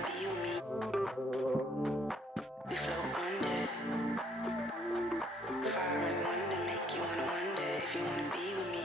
wanna be with me. We float under. Fire and wonder make you wanna wonder if you wanna be with me.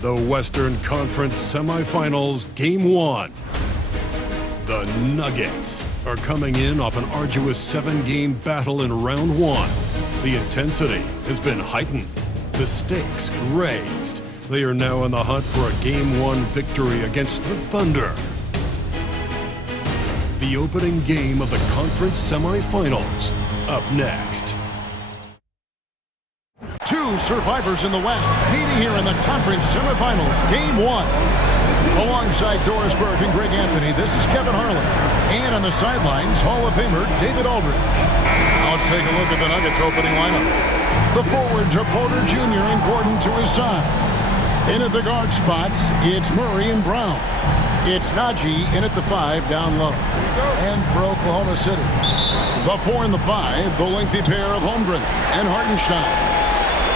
The Western Conference Semifinals, Game 1. The Nuggets are coming in off an arduous 7-game battle in Round 1. The intensity has been heightened, the stakes raised. They are now in the hunt for a Game 1 victory against the Thunder. The opening game of the conference semifinals, up next. Two survivors in the West meeting here in the conference semifinals, Game 1. Alongside Doris Burke and Greg Anthony, this is Kevin Harlan. And on the sidelines, Hall of Famer David Aldridge. Now let's take a look at the Nuggets opening lineup. The forwards are Porter Jr. and Gordon to his side. In at the guard spots, it's Murray and Brown. It's Najee in at the 5 down low. And for Oklahoma City, the 4 and the 5, the lengthy pair of Holmgren and Hartenstein.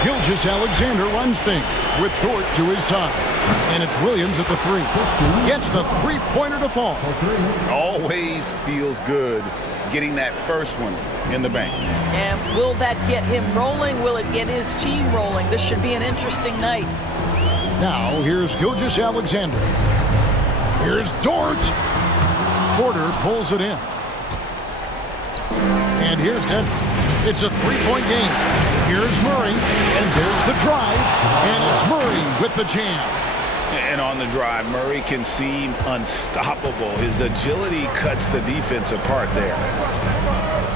Gilgeous-Alexander runs things with Dort to his side. And it's Williams at the 3. Gets the three-pointer to fall. Always feels good getting that first one in the bank. And will that get him rolling? Will it get his team rolling? This should be an interesting night. Now, here's Gilgeous-Alexander. Here's Dort. Porter pulls it in. And here's Denver. It's a three-point game. Here's Murray, and there's the drive, and it's Murray with the jam. And on the drive, Murray can seem unstoppable. His agility cuts the defense apart there.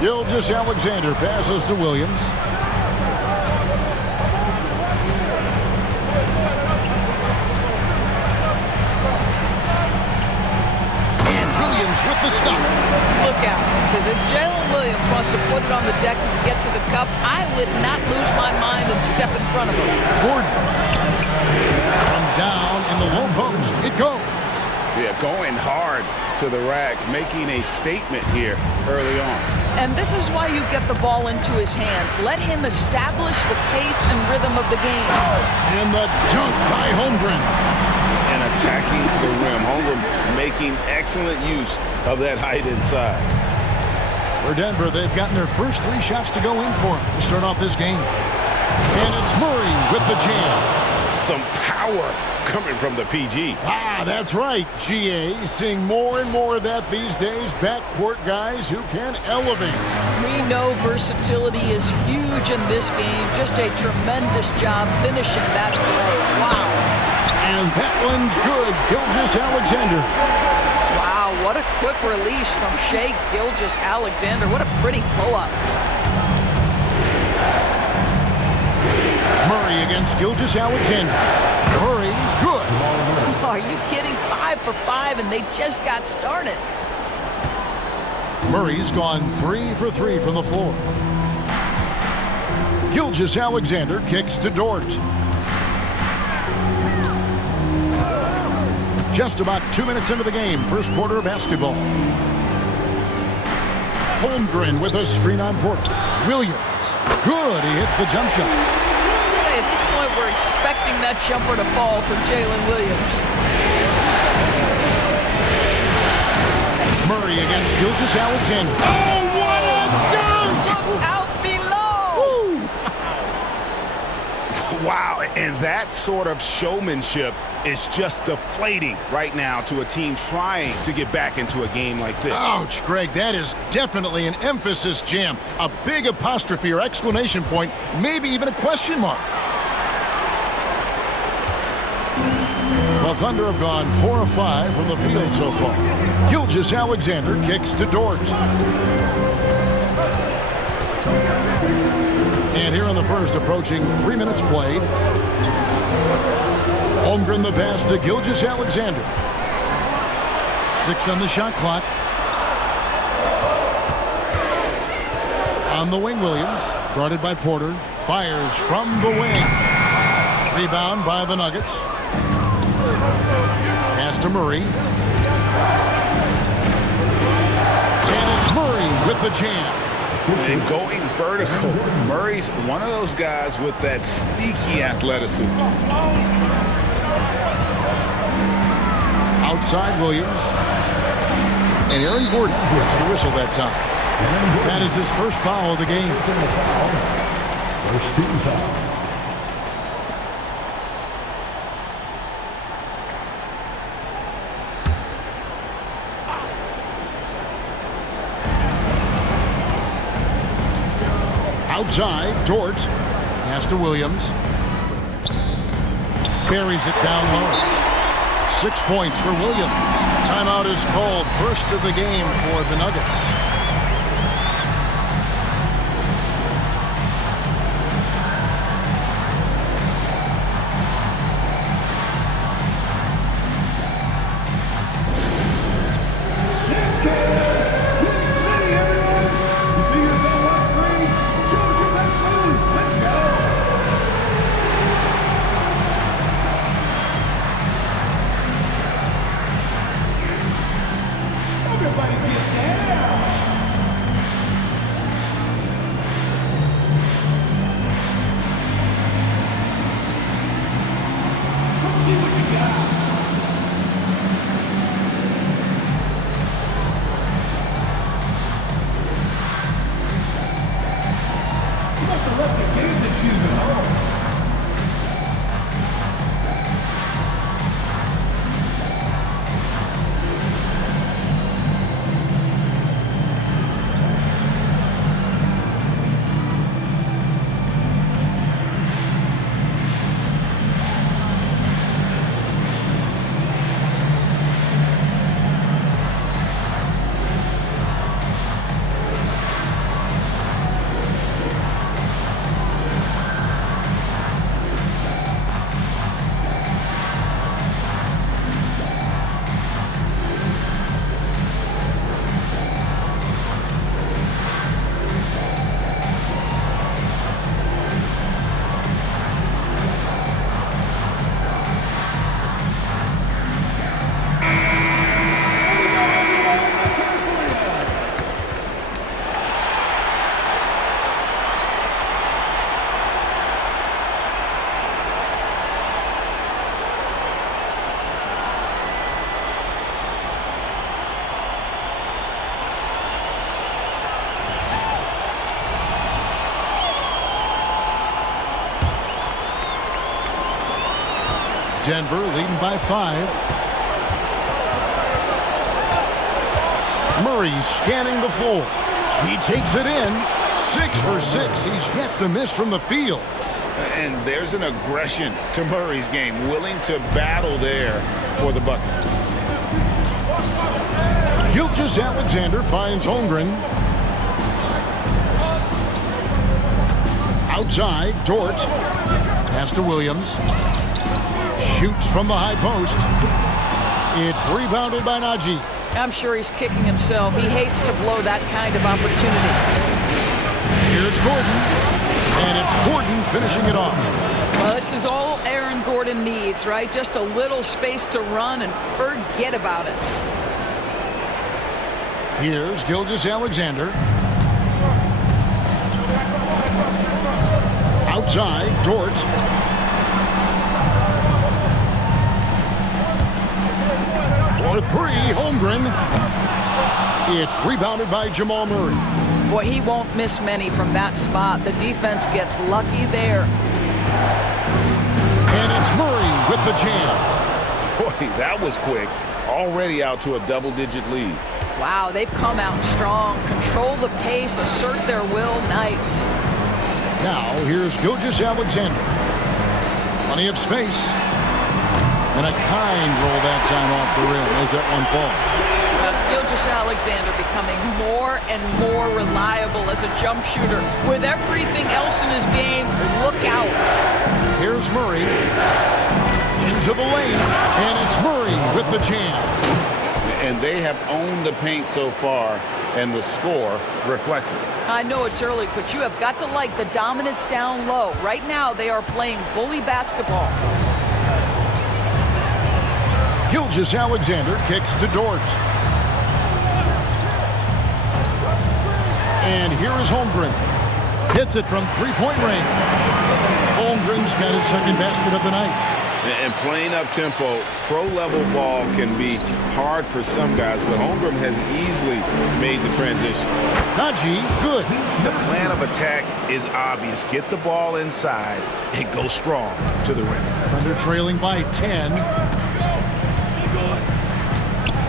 Gilgeous-Alexander passes to Williams. stuff. Look out, because if Jalen Williams wants to put it on the deck and get to the cup, I would not lose my mind and step in front of him. Gordon. From down in the low post, it goes. Yeah, going hard to the rack, making a statement here early on. And this is why you get the ball into his hands. Let him establish the pace and rhythm of the game. And the dunk by Holmgren. And attacking the rim. Holmgren making excellent use of that height inside. For Denver, they've gotten their first 3 shots to go in for them to start off this game. And it's Murray with the jam. Some power coming from the PG. Ah, that's right, GA. Seeing more and more of that these days. Backcourt guys who can elevate. We know versatility is huge in this game. Just a tremendous job finishing that play. Wow. And that one's good. Gilgeous-Alexander. Wow, what a quick release from Shai Gilgeous-Alexander. What a pretty pull-up. Murray against Gilgeous-Alexander. Murray, good. Are you kidding? 5 for 5, and they just got started. Murray's gone 3 for 3 from the floor. Gilgeous-Alexander kicks to Dort. Just about 2 minutes into the game, first quarter of basketball. Holmgren with a screen on Porter. Williams, good, he hits the jump shot. At this point, we're expecting that jumper to fall for Jalen Williams. Murray against Gilgeous-Alexander. Oh, what a dunk! Look out below! Wow, and that sort of showmanship is just deflating right now to a team trying to get back into a game like this. Ouch, Greg, that is definitely an emphasis jam. A big apostrophe or exclamation point, maybe even a question mark. Well, Thunder have gone 4 of 5 from the field so far. Gilgeous-Alexander kicks to Dort. And here in the first, approaching 3 minutes played. Holmgren the pass to Gilgeous-Alexander. 6 on the shot clock. On the wing, Williams, guarded by Porter, fires from the wing. Rebound by the Nuggets. Pass to Murray. And it's Murray with the jam. And going vertical. Murray's one of those guys with that sneaky athleticism. Outside Williams. And Aaron Gordon gets the whistle that time. That is his first foul of the game. First team foul. Outside, Dort. Pass to Williams. Buries it down low. 6 points for Williams. Timeout is called. First of the game for the Nuggets. Denver leading by 5. Murray scanning the floor. He takes it in. 6 for 6. He's yet to miss from the field. And there's an aggression to Murray's game, willing to battle there for the bucket. Gilgeous-Alexander finds Holmgren. Outside, Dort. Pass to Williams. Shoots from the high post. It's rebounded by Najee. I'm sure he's kicking himself. He hates to blow that kind of opportunity. Here's Gordon. And it's Gordon finishing it off. Well, this is all Aaron Gordon needs, right? Just a little space to run and forget about it. Here's Gilgeous-Alexander. Outside, Dort. For 3, Holmgren. It's rebounded by Jamal Murray. Boy, he won't miss many from that spot. The defense gets lucky there. And it's Murray with the jam. Boy, that was quick. Already out to a double-digit lead. Wow, they've come out strong. Control the pace, assert their will. Nice. Now, here's Gilgeous-Alexander. Plenty of space. And a kind roll that time off the rim as that one falls. Gilgeous-Alexander becoming more and more reliable as a jump shooter. With everything else in his game, look out. Here's Murray. Into the lane. And it's Murray with the jam. And they have owned the paint so far, and the score reflects it. I know it's early, but you have got to like the dominance down low. Right now, they are playing bully basketball. Gilgeous-Alexander kicks to Dort. And here is Holmgren. Hits it from three-point range. Holmgren's got his second basket of the night. And playing up-tempo, pro-level ball can be hard for some guys, but Holmgren has easily made the transition. Najee, good. The plan of attack is obvious. Get the ball inside and go strong to the rim. Thunder trailing by 10.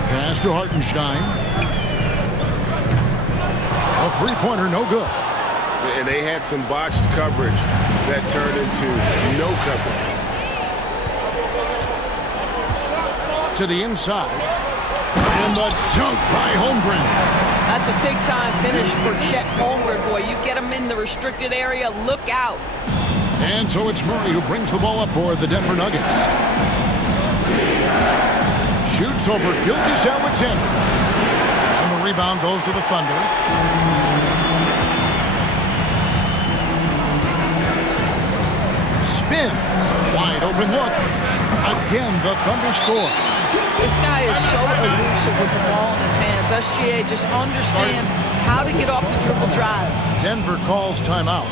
Pass to Hartenstein. A three-pointer, no good. And they had some botched coverage that turned into no coverage. To the inside. And the dunk by Holmgren. That's a big-time finish for Chet Holmgren. Boy, you get him in the restricted area, look out. And so it's Murray who brings the ball up for the Denver Nuggets. Shoots over Gilgeous-Alexander. And the rebound goes to the Thunder. Spins. Wide open look. Again, the Thunder score. This guy is so elusive with the ball in his hands. SGA just understands how to get off the dribble drive. Denver calls timeout.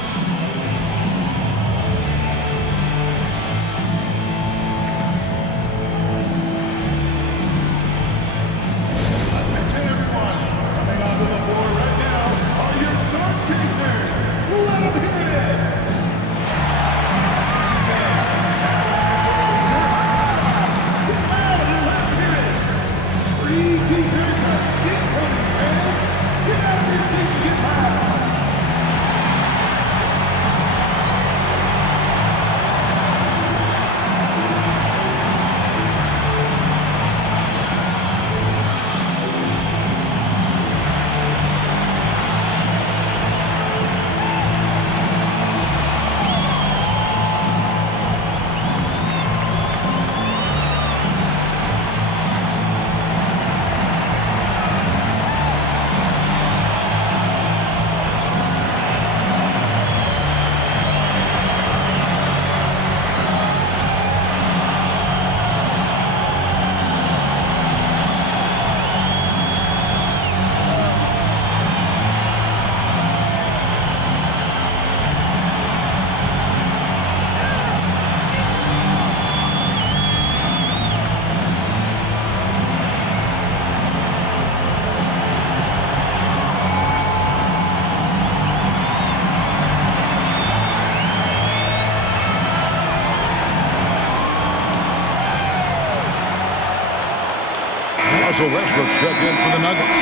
Russell Westbrook's checked in for the Nuggets.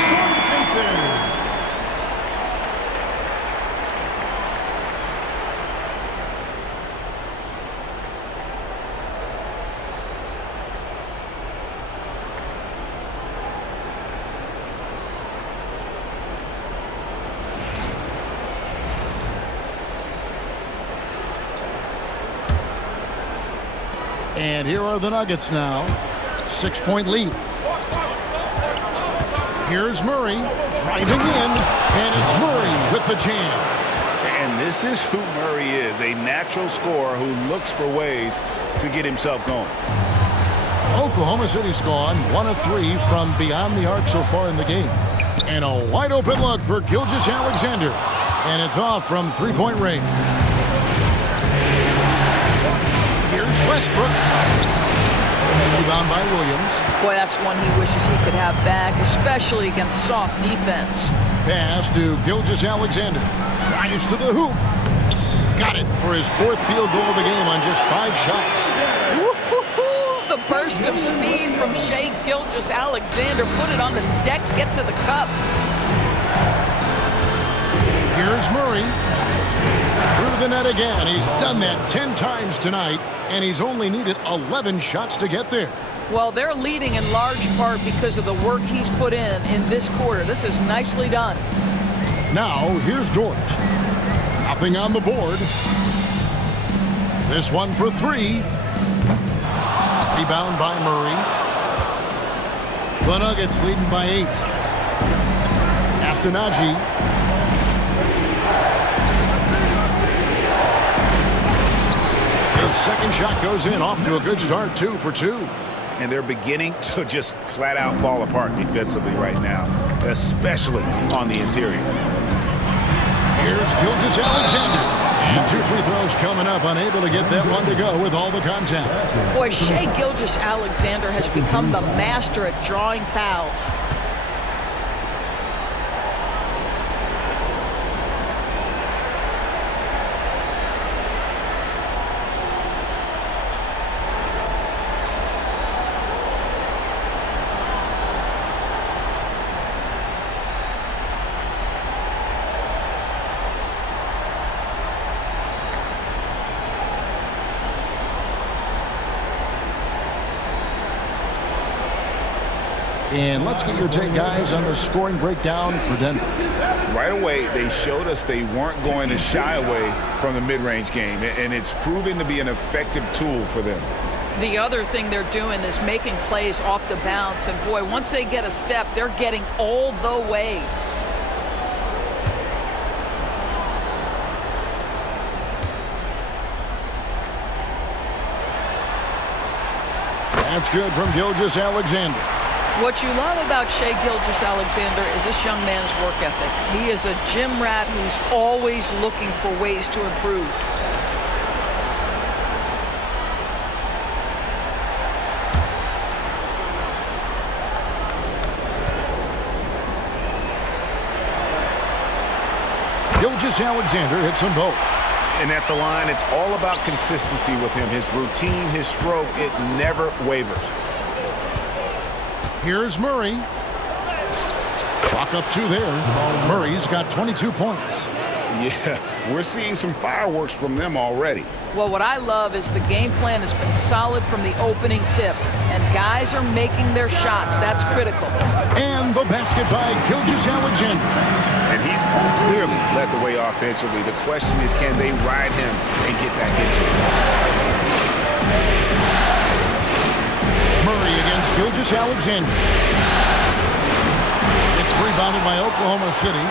And here are the Nuggets now. 6-point lead. Here's Murray driving in, and it's Murray with the jam. And this is who Murray is, a natural scorer who looks for ways to get himself going. Oklahoma City's gone 1 of 3 from beyond the arc so far in the game. And a wide open look for Gilgeous-Alexander. And it's off from 3-point range. Here's Westbrook. Rebound by Williams. Boy, that's one he wishes he could have back, especially against soft defense. Pass to Gilgeous-Alexander. Drives to the hoop. Got it for his 4th field goal of the game on just 5 shots. Woo-hoo-hoo. The burst of speed from Shai Gilgeous-Alexander. Put it on the deck, get to the cup. Here's Murray. Through the net again. He's done that 10 times tonight, and he's only needed 11 shots to get there. Well, they're leading in large part because of the work he's put in this quarter. This is nicely done. Now, here's George. Nothing on the board. This one for 3. Rebound by Murray. The Nuggets leading by 8. Astenaji. His second shot goes in, off to a good start, 2 for 2. And they're beginning to just flat out fall apart defensively right now, especially on the interior. Here's Gilgeous-Alexander. And 2 free throws coming up, unable to get that one to go with all the contact. Boy, Shai Gilgeous-Alexander has become the master at drawing fouls. And let's get your take, guys, on the scoring breakdown for Denver. Right away, they showed us they weren't going to shy away from the mid-range game, and it's proving to be an effective tool for them. The other thing they're doing is making plays off the bounce, and boy, once they get a step, they're getting all the way. That's good from Gilgeous-Alexander. What you love about Shai Gilgeous-Alexander is this young man's work ethic. He is a gym rat who's always looking for ways to improve. Gilgeous-Alexander hits them both. And at the line, it's all about consistency with him. His routine, his stroke, it never wavers. Here's Murray. Chalk up 2 there. Murray's got 22 points. Yeah, we're seeing some fireworks from them already. Well, what I love is the game plan has been solid from the opening tip, and guys are making their shots. That's critical. And the basket by Gilgeous-Alexander. And he's clearly led the way offensively. The question is, can they ride him and get back into it? Murray against Gilgeous-Alexander. It's rebounded by Oklahoma City.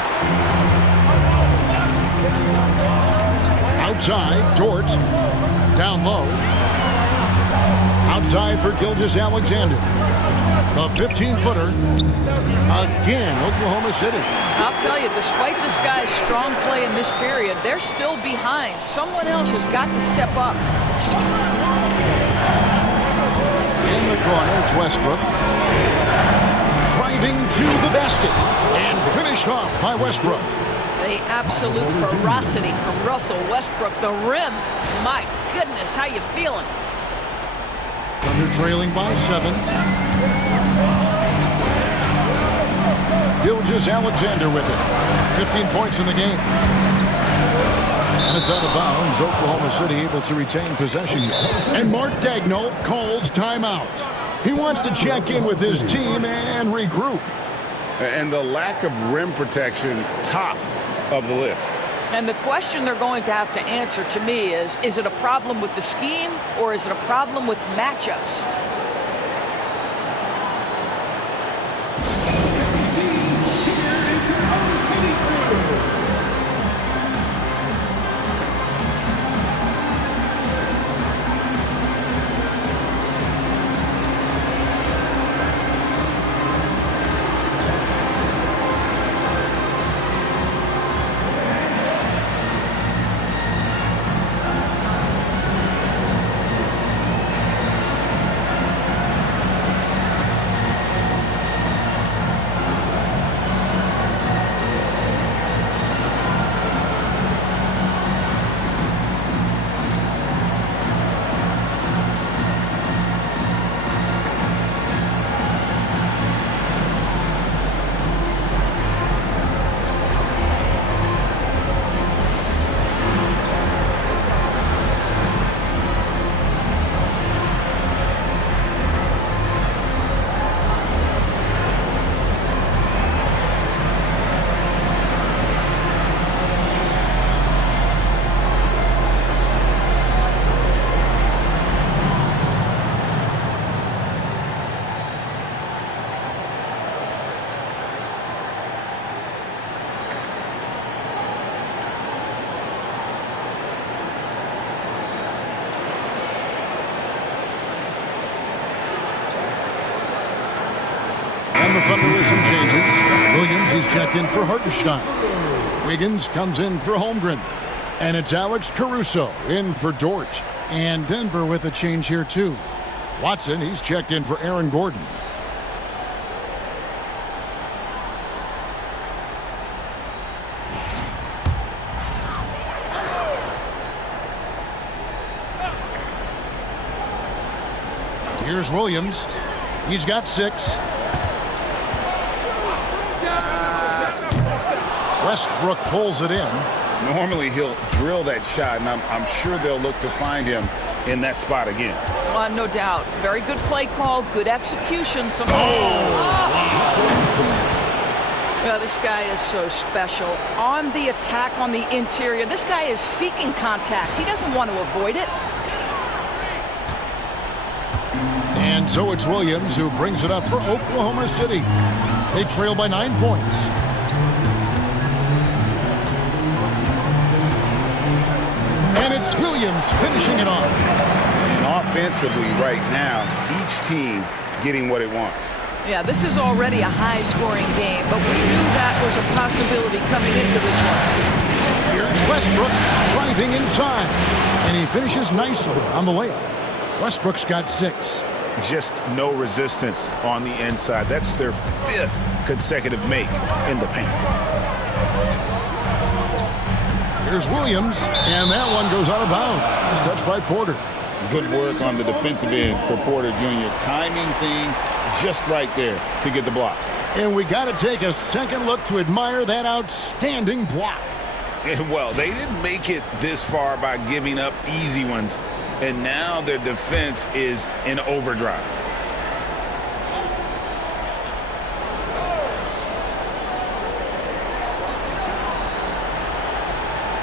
Outside, Dort. Down low. Outside for Gilgeous-Alexander. The 15-footer. Again, Oklahoma City. I'll tell you, despite this guy's strong play in this period, they're still behind. Someone else has got to step up. In the corner, it's Westbrook. Driving to the basket. And finished off by Westbrook. The absolute ferocity from Russell Westbrook. The rim, my goodness, how you feeling? Thunder trailing by 7. Alexander with it. 15 points in the game. And it's out of bounds. Oklahoma City able to retain possession here. And Mark Daigneault calls timeout. He wants to check in with his team and regroup. And the lack of rim protection, top of the list. And the question they're going to have to answer to me is it a problem with the scheme or is it a problem with matchups? The Thunder with some changes. Williams, he's checked in for Hartenstein. Wiggins comes in for Holmgren. And it's Alex Caruso in for Dort. And Denver with a change here too. Watson, he's checked in for Aaron Gordon. Here's Williams. He's got 6. Westbrook pulls it in. Normally he'll drill that shot, and I'm sure they'll look to find him in that spot again. No doubt. Very good play call, good execution. Yeah, this guy is so special. On the attack on the interior, this guy is seeking contact. He doesn't want to avoid it. And so it's Williams who brings it up for Oklahoma City. They trail by 9 points. And it's Williams finishing it off. And offensively right now, each team getting what it wants. Yeah, this is already a high-scoring game, but we knew that was a possibility coming into this one. Here's Westbrook driving inside. And he finishes nicely on the layup. Westbrook's got 6. Just no resistance on the inside. That's their 5th consecutive make in the paint. Here's Williams, and that one goes out of bounds. It's touched by Porter. Good work on the defensive end for Porter Jr. Timing things just right there to get the block. And we got to take a second look to admire that outstanding block. Well, they didn't make it this far by giving up easy ones, and now their defense is in overdrive.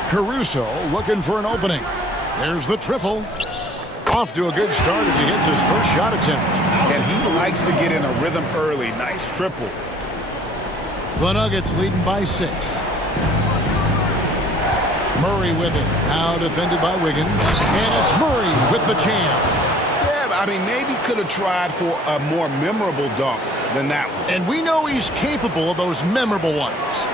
Caruso looking for an opening. There's the triple. Off to a good start as he hits his first shot attempt. And he likes to get in a rhythm early. Nice triple. The Nuggets leading by 6. Murray with it. Now defended by Wiggins. And it's Murray with the jam. Yeah, I mean, maybe could have tried for a more memorable dunk than that one. And we know he's capable of those memorable ones.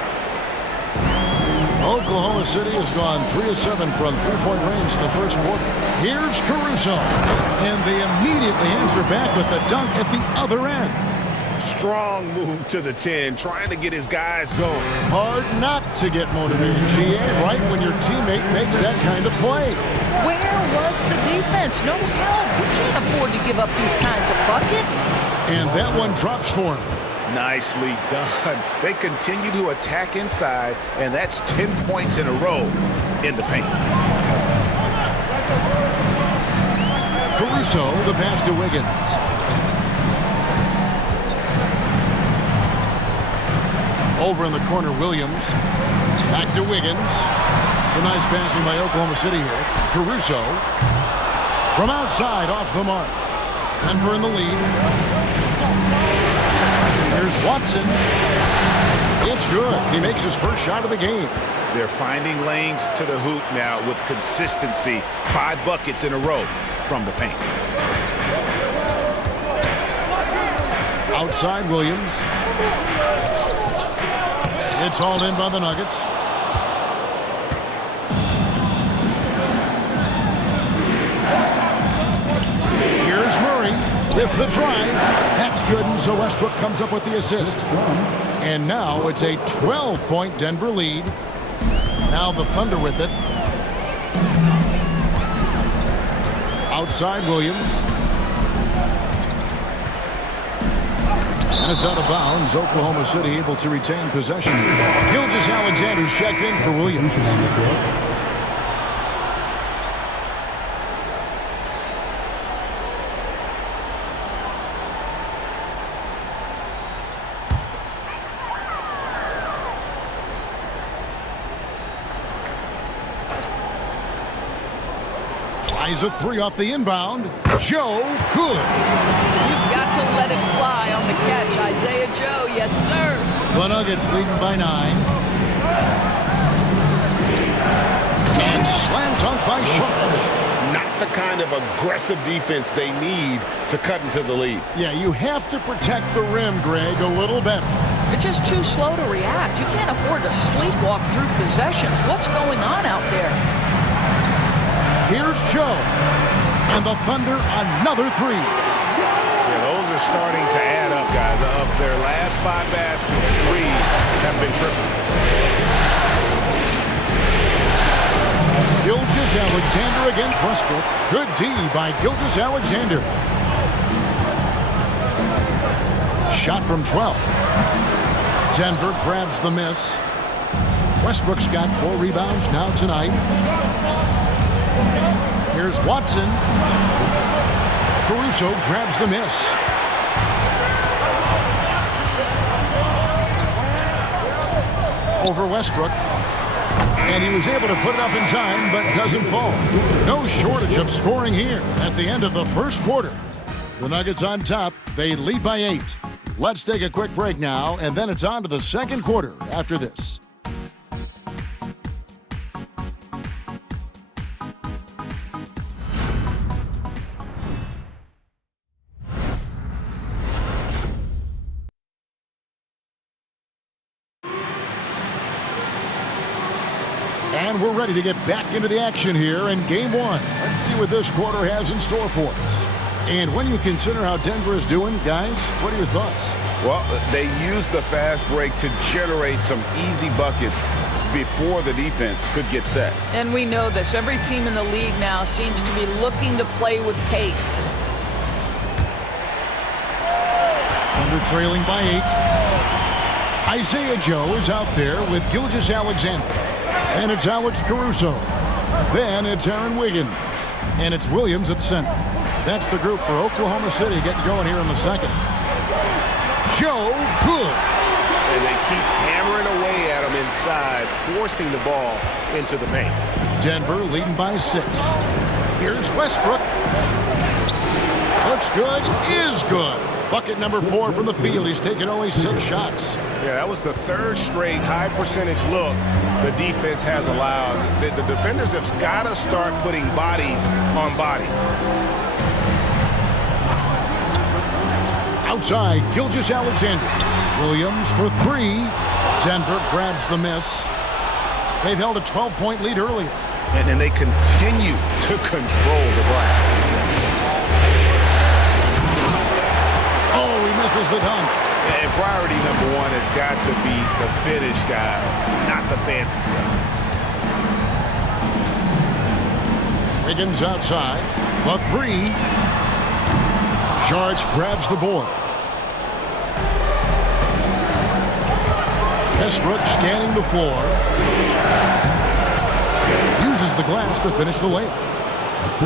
Oklahoma City has gone 3 of 7 from three-point range in the first quarter. Here's Caruso. And they immediately answer back with the dunk at the other end. Strong move to the 10, trying to get his guys going. Hard not to get motivated, GA, right when your teammate makes that kind of play. Where was the defense? No help. We can't afford to give up these kinds of buckets. And that one drops for him. Nicely done. They continue to attack inside, and that's 10 points in a row in the paint. Caruso, the pass to Wiggins. Over in the corner, Williams. Back to Wiggins. Some nice passing by Oklahoma City here. Caruso. From outside, off the mark. Denver in the lead. Here's Watson. It's good. He makes his first shot of the game. They're finding lanes to the hoop now with consistency. 5 buckets in a row from the paint. Outside, Williams. It's hauled in by the Nuggets. Here's Murray with the drive. That's good, and so Westbrook comes up with the assist. And now it's a 12-point Denver lead. Now the Thunder with it. Outside, Williams. And it's out of bounds. Oklahoma City able to retain possession. Gilgeous-Alexander's checked in for Williams. Tries a three off the inbound. Joe, good. You've got to let it fly on the catch. Isaiah Joe, yes, sir. The Nuggets leading by 9. And slam dunk by Sharp. Not the kind of aggressive defense they need to cut into the lead. Yeah, you have to protect the rim, Greg, a little better. You're just too slow to react. You can't afford to sleepwalk through possessions. What's going on out there? Here's Joe. And the Thunder, another 3. Yeah, those are starting to add up, guys. Of their last 5 baskets, 3 have been triple. Gilgeous-Alexander against Westbrook. Good D by Gilgeous-Alexander. Shot from 12. Denver grabs the miss. Westbrook's got 4 rebounds now tonight. Here's Watson. Caruso grabs the miss. Over Westbrook. And he was able to put it up in time, but doesn't fall. No shortage of scoring here at the end of the first quarter. The Nuggets on top. They lead by 8. Let's take a quick break now, and then it's on to the second quarter after this. And we're ready to get back into the action here in Game 1. Let's see what this quarter has in store for us. And when you consider how Denver is doing, guys, what are your thoughts? Well, they used the fast break to generate some easy buckets before the defense could get set. And we know this. Every team in the league now seems to be looking to play with pace. Thunder trailing by 8. Isaiah Joe is out there with Gilgeous-Alexander. And it's Alex Caruso. Then it's Aaron Wiggins. And it's Williams at center. That's the group for Oklahoma City getting going here in the second. Joe, good. And they keep hammering away at him inside, forcing the ball into the paint. Denver leading by 6. Here's Westbrook. Looks good, is good. Bucket number 4 from the field. He's taken only 6 shots. Yeah, that was the 3rd straight high-percentage look the defense has allowed. The defenders have got to start putting bodies on bodies. Outside, Gilgeous-Alexander. Williams for 3. Denver grabs the miss. They've held a 12-point lead earlier. And then they continue to control the glass. Oh, he misses the dunk. And priority number 1 has got to be the finish, guys, not the fancy stuff. Wiggins outside. The 3. Sharge grabs the board. Westbrook scanning the floor. Uses the glass to finish the layup.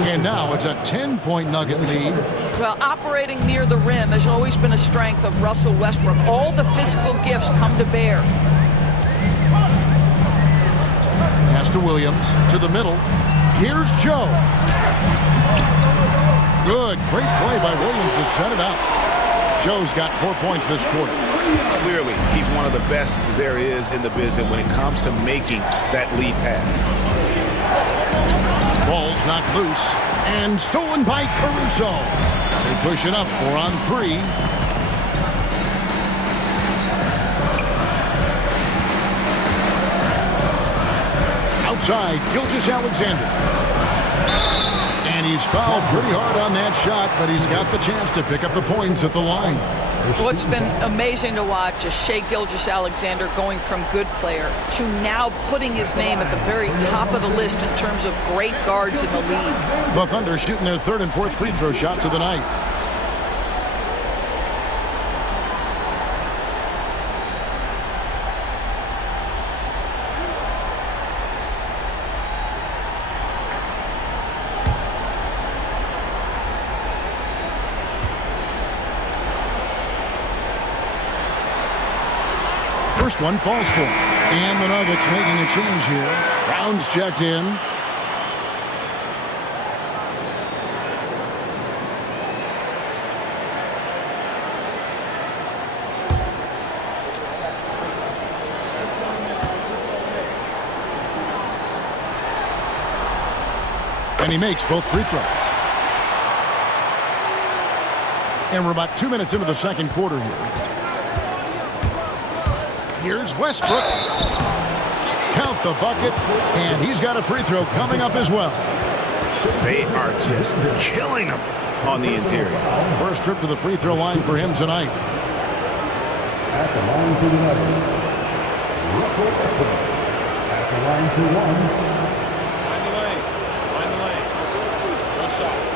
And now it's a 10-point Nugget lead. Well, operating near the rim has always been a strength of Russell Westbrook. All the physical gifts come to bear. Pass to Williams, to the middle. Here's Joe. Good, great play by Williams to set it up. Joe's got 4 points this quarter. Clearly, he's one of the best there is in the business when it comes to making that lead pass. Ball's knocked loose and stolen by Caruso. They push it up 4 on 3. Outside, Gilgeous-Alexander. And he's fouled pretty hard on that shot, but he's got the chance to pick up the points at the line. What's been amazing to watch is Shai Gilgeous-Alexander going from good player to now putting his name at the very top of the list in terms of great guards in the league. The Thunder shooting their 3rd and 4th free throw shots of the night. First one falls for him. And the Nuggets making a change here. Brown's checked in. And he makes both free throws. And we're about 2 minutes into the second quarter here. Here's Westbrook. Count the bucket, and he's got a free throw coming up as well. They are just killing him on the interior. First trip to the free throw line for him tonight. At the line for the Nuggets, Russell Westbrook. At the line for 1. Find the lane. No shot.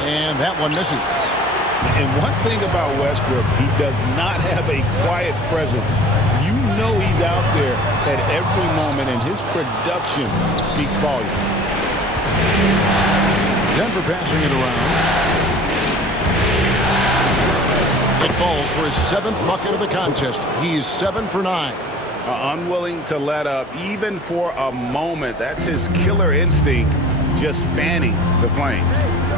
And that one misses. And one thing about Westbrook, he does not have a quiet presence. You know he's out there at every moment, and his production speaks volumes. Denver passing it around. It falls for his 7th bucket of the contest. He's 7 for 9. Unwilling to let up, even for a moment. That's his killer instinct, just fanning the flames.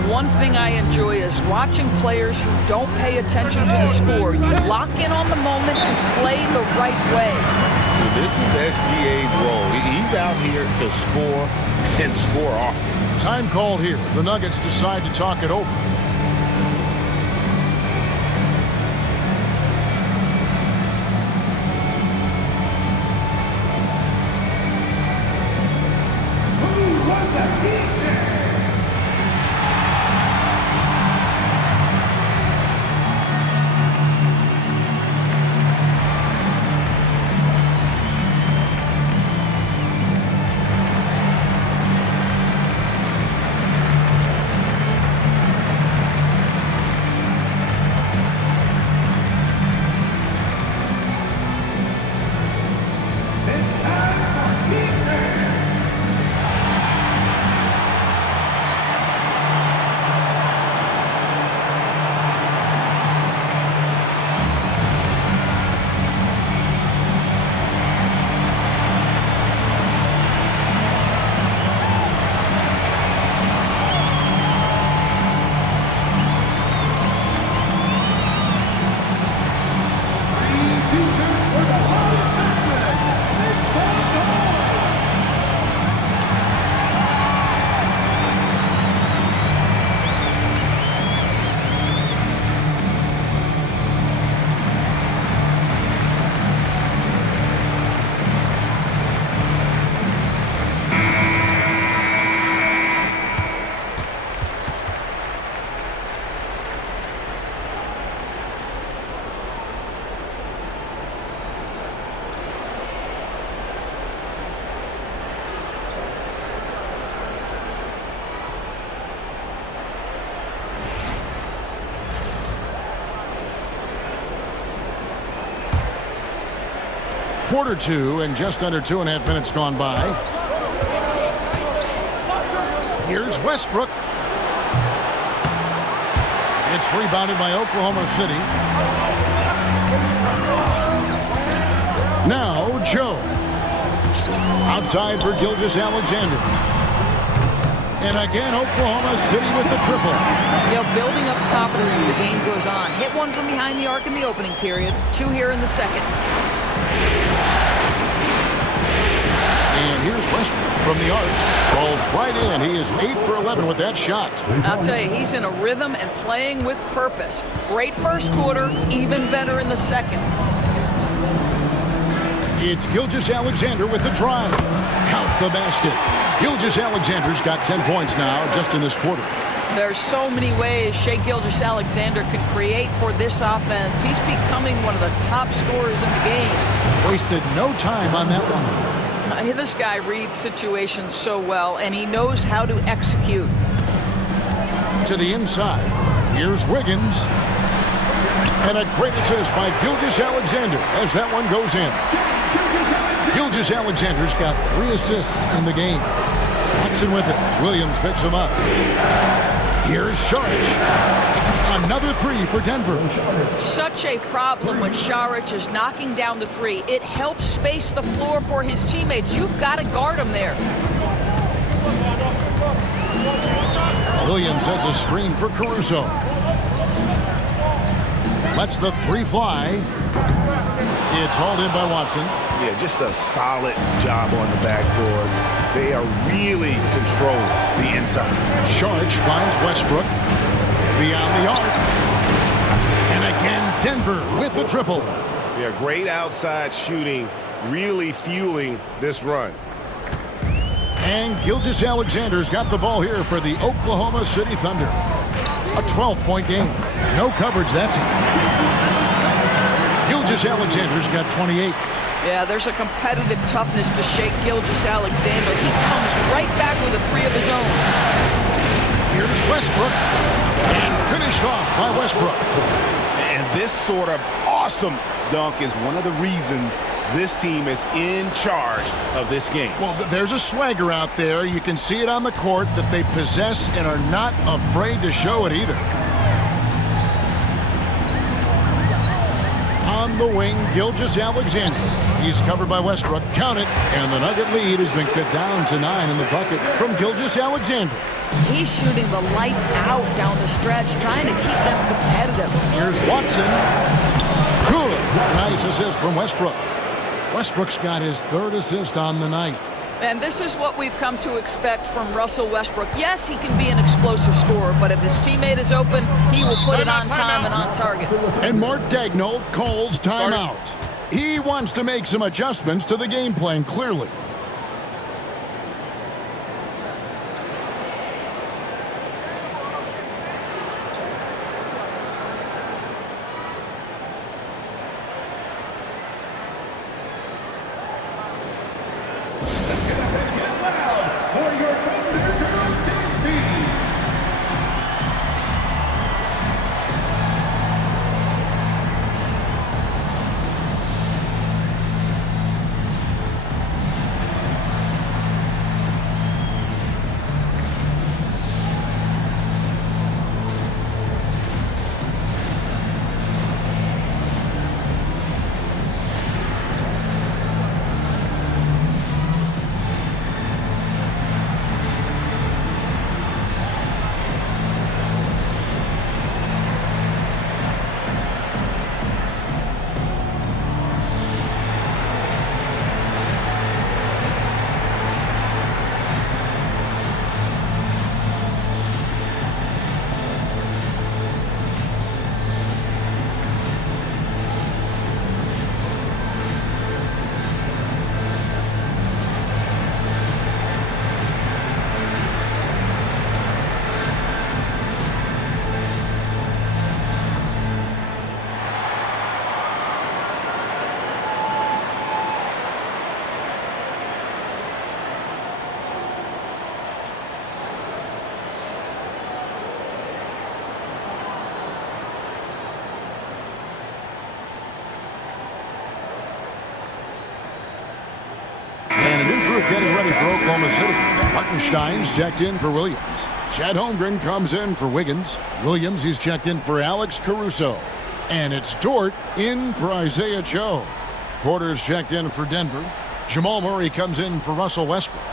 One thing I enjoy is watching players who don't pay attention to the score. You lock in on the moment and play the right way. This is SGA's role. He's out here to score and score often. Time called here. The Nuggets decide to talk it over. quarter two and just under 2.5 minutes gone by. Here's Westbrook. It's rebounded by Oklahoma City. Now Joe. Outside for Gilgeous-Alexander. And again, Oklahoma City with the triple. You know, building up confidence as the game goes on. Hit one from behind the arc in the opening period. 2 here in the second. And here's Westbrook from the arc. Falls right in. He is 8 for 11 with that shot. I'll tell you, he's in a rhythm and playing with purpose. Great first quarter, even better in the second. It's Gilgeous-Alexander with the drive. Count the basket. Gilgeous-Alexander's got 10 points now just in this quarter. There's so many ways Shai Gilgeous-Alexander can create for this offense. He's becoming one of the top scorers in the game. Wasted no time on that one. This guy reads situations so well, and he knows how to execute. To the inside. Here's Wiggins. And a great assist by Gilgeous-Alexander as that one goes in. Gilgeous-Alexander's got 3 assists in the game. Watson with it. Williams picks him up. Here's Saric. Another 3 for Denver. Such a problem when Saric is knocking down the 3. It helps space the floor for his teammates. You've got to guard him there. Williams sets a screen for Caruso. Lets the 3 fly. It's hauled in by Watson. Yeah, just a solid job on the backboard. They are really controlling the inside. Saric finds Westbrook beyond the arc. And again, Denver with the triple. Yeah, great outside shooting, really fueling this run. And Gilgeous-Alexander's got the ball here for the Oklahoma City Thunder. A 12-point game. No coverage that time. Gilgeous-Alexander's got 28. Yeah, there's a competitive toughness to Shai Gilgeous-Alexander. He comes right back with a 3 of his own. Here's Westbrook. And finished off by Westbrook. And this sort of awesome dunk is one of the reasons this team is in charge of this game. Well, there's a swagger out there. You can see it on the court that they possess and are not afraid to show it either. On the wing, Gilgeous-Alexander. He's covered by Westbrook. Count it. And the Nugget lead has been cut down to 9 in the bucket from Gilgeous-Alexander. He's shooting the lights out down the stretch, trying to keep them competitive. Here's Watson. Good. Nice assist from Westbrook. Westbrook's got his 3rd assist on the night. And this is what we've come to expect from Russell Westbrook. Yes, he can be an explosive scorer, but if his teammate is open, he will put it on time and on target. And Mark Daigneault calls timeout. He wants to make some adjustments to the game plan, clearly. getting ready for Oklahoma City. Hartenstein's checked in for Williams. Chet Holmgren comes in for Wiggins. Williams, he's checked in for Alex Caruso. And it's Dort in for Isaiah Joe. Porter's checked in for Denver. Jamal Murray comes in for Russell Westbrook.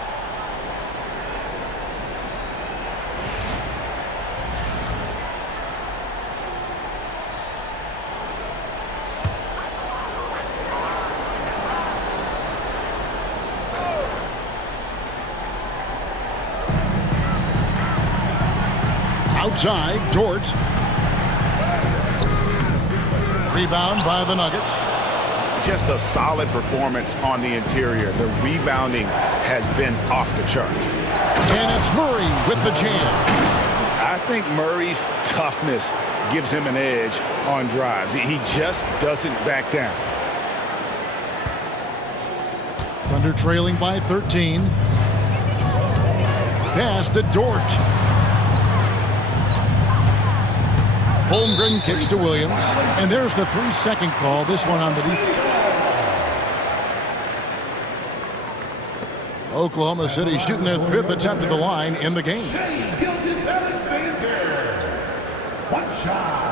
Outside, Dort. Rebound by the Nuggets. Just a solid performance on the interior. The rebounding has been off the charts. And it's Murray with the jam. I think Murray's toughness gives him an edge on drives. He just doesn't back down. Thunder trailing by 13. Pass to Dort. Holmgren kicks to Williams. And there's the 3-second call, this one on the defense. Oklahoma City shooting their 5th attempt at the line in the game. One shot.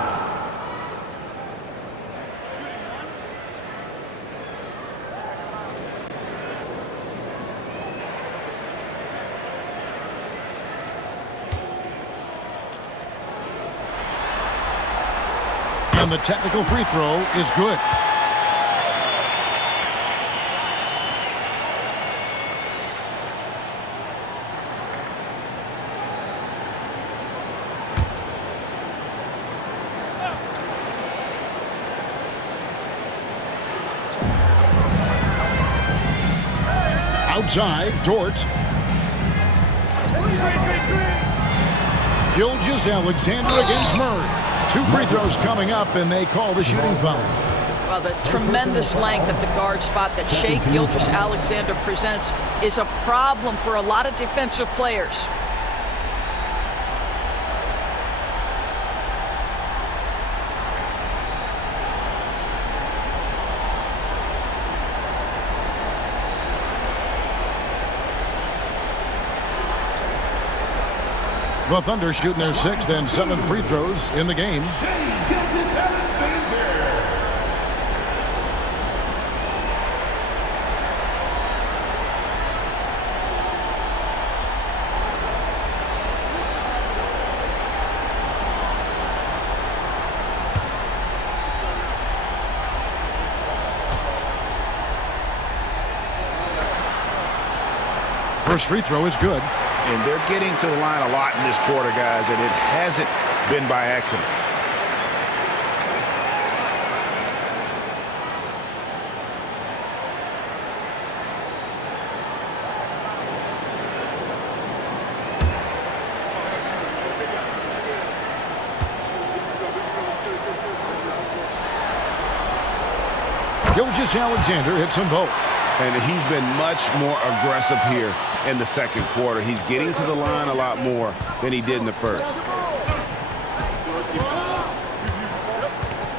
And the technical free throw is good. Outside, Dort. Gilgeous-Alexander against Murray. 2 free throws coming up, and they call the shooting foul. Well, the tremendous length at the guard spot that Shai Gilgeous-Alexander presents is a problem for a lot of defensive players. The Thunder shooting their 6th and 7th free throws in the game. First free throw is good. And they're getting to the line a lot in this quarter, guys, and it hasn't been by accident. Gilgeous-Alexander hits them both. And he's been much more aggressive here in the second quarter. He's getting to the line a lot more than he did in the first.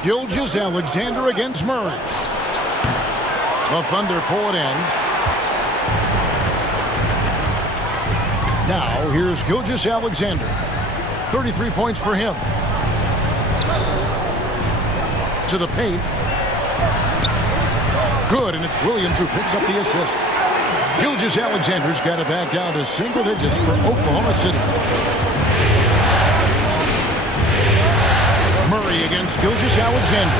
Gilgeous-Alexander against Murray. The Thunder pull it in. Now here's Gilgeous-Alexander. 33 points for him. To the paint. Good, and it's Williams who picks up the assist. Gilgeous-Alexander's got it back down to single digits for Oklahoma City. Murray against Gilgeous-Alexander.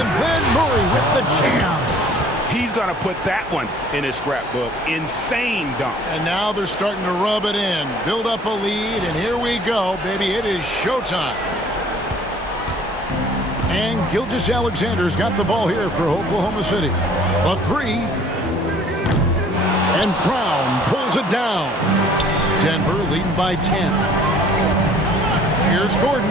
And then Murray with the jam. He's going to put that one in his scrapbook. Insane dunk. And now they're starting to rub it in. Build up a lead, and here we go, baby. It is showtime. And Gilgeous-Alexander's got the ball here for Oklahoma City. A 3. And Brown pulls it down. Denver leading by 10. Here's Gordon.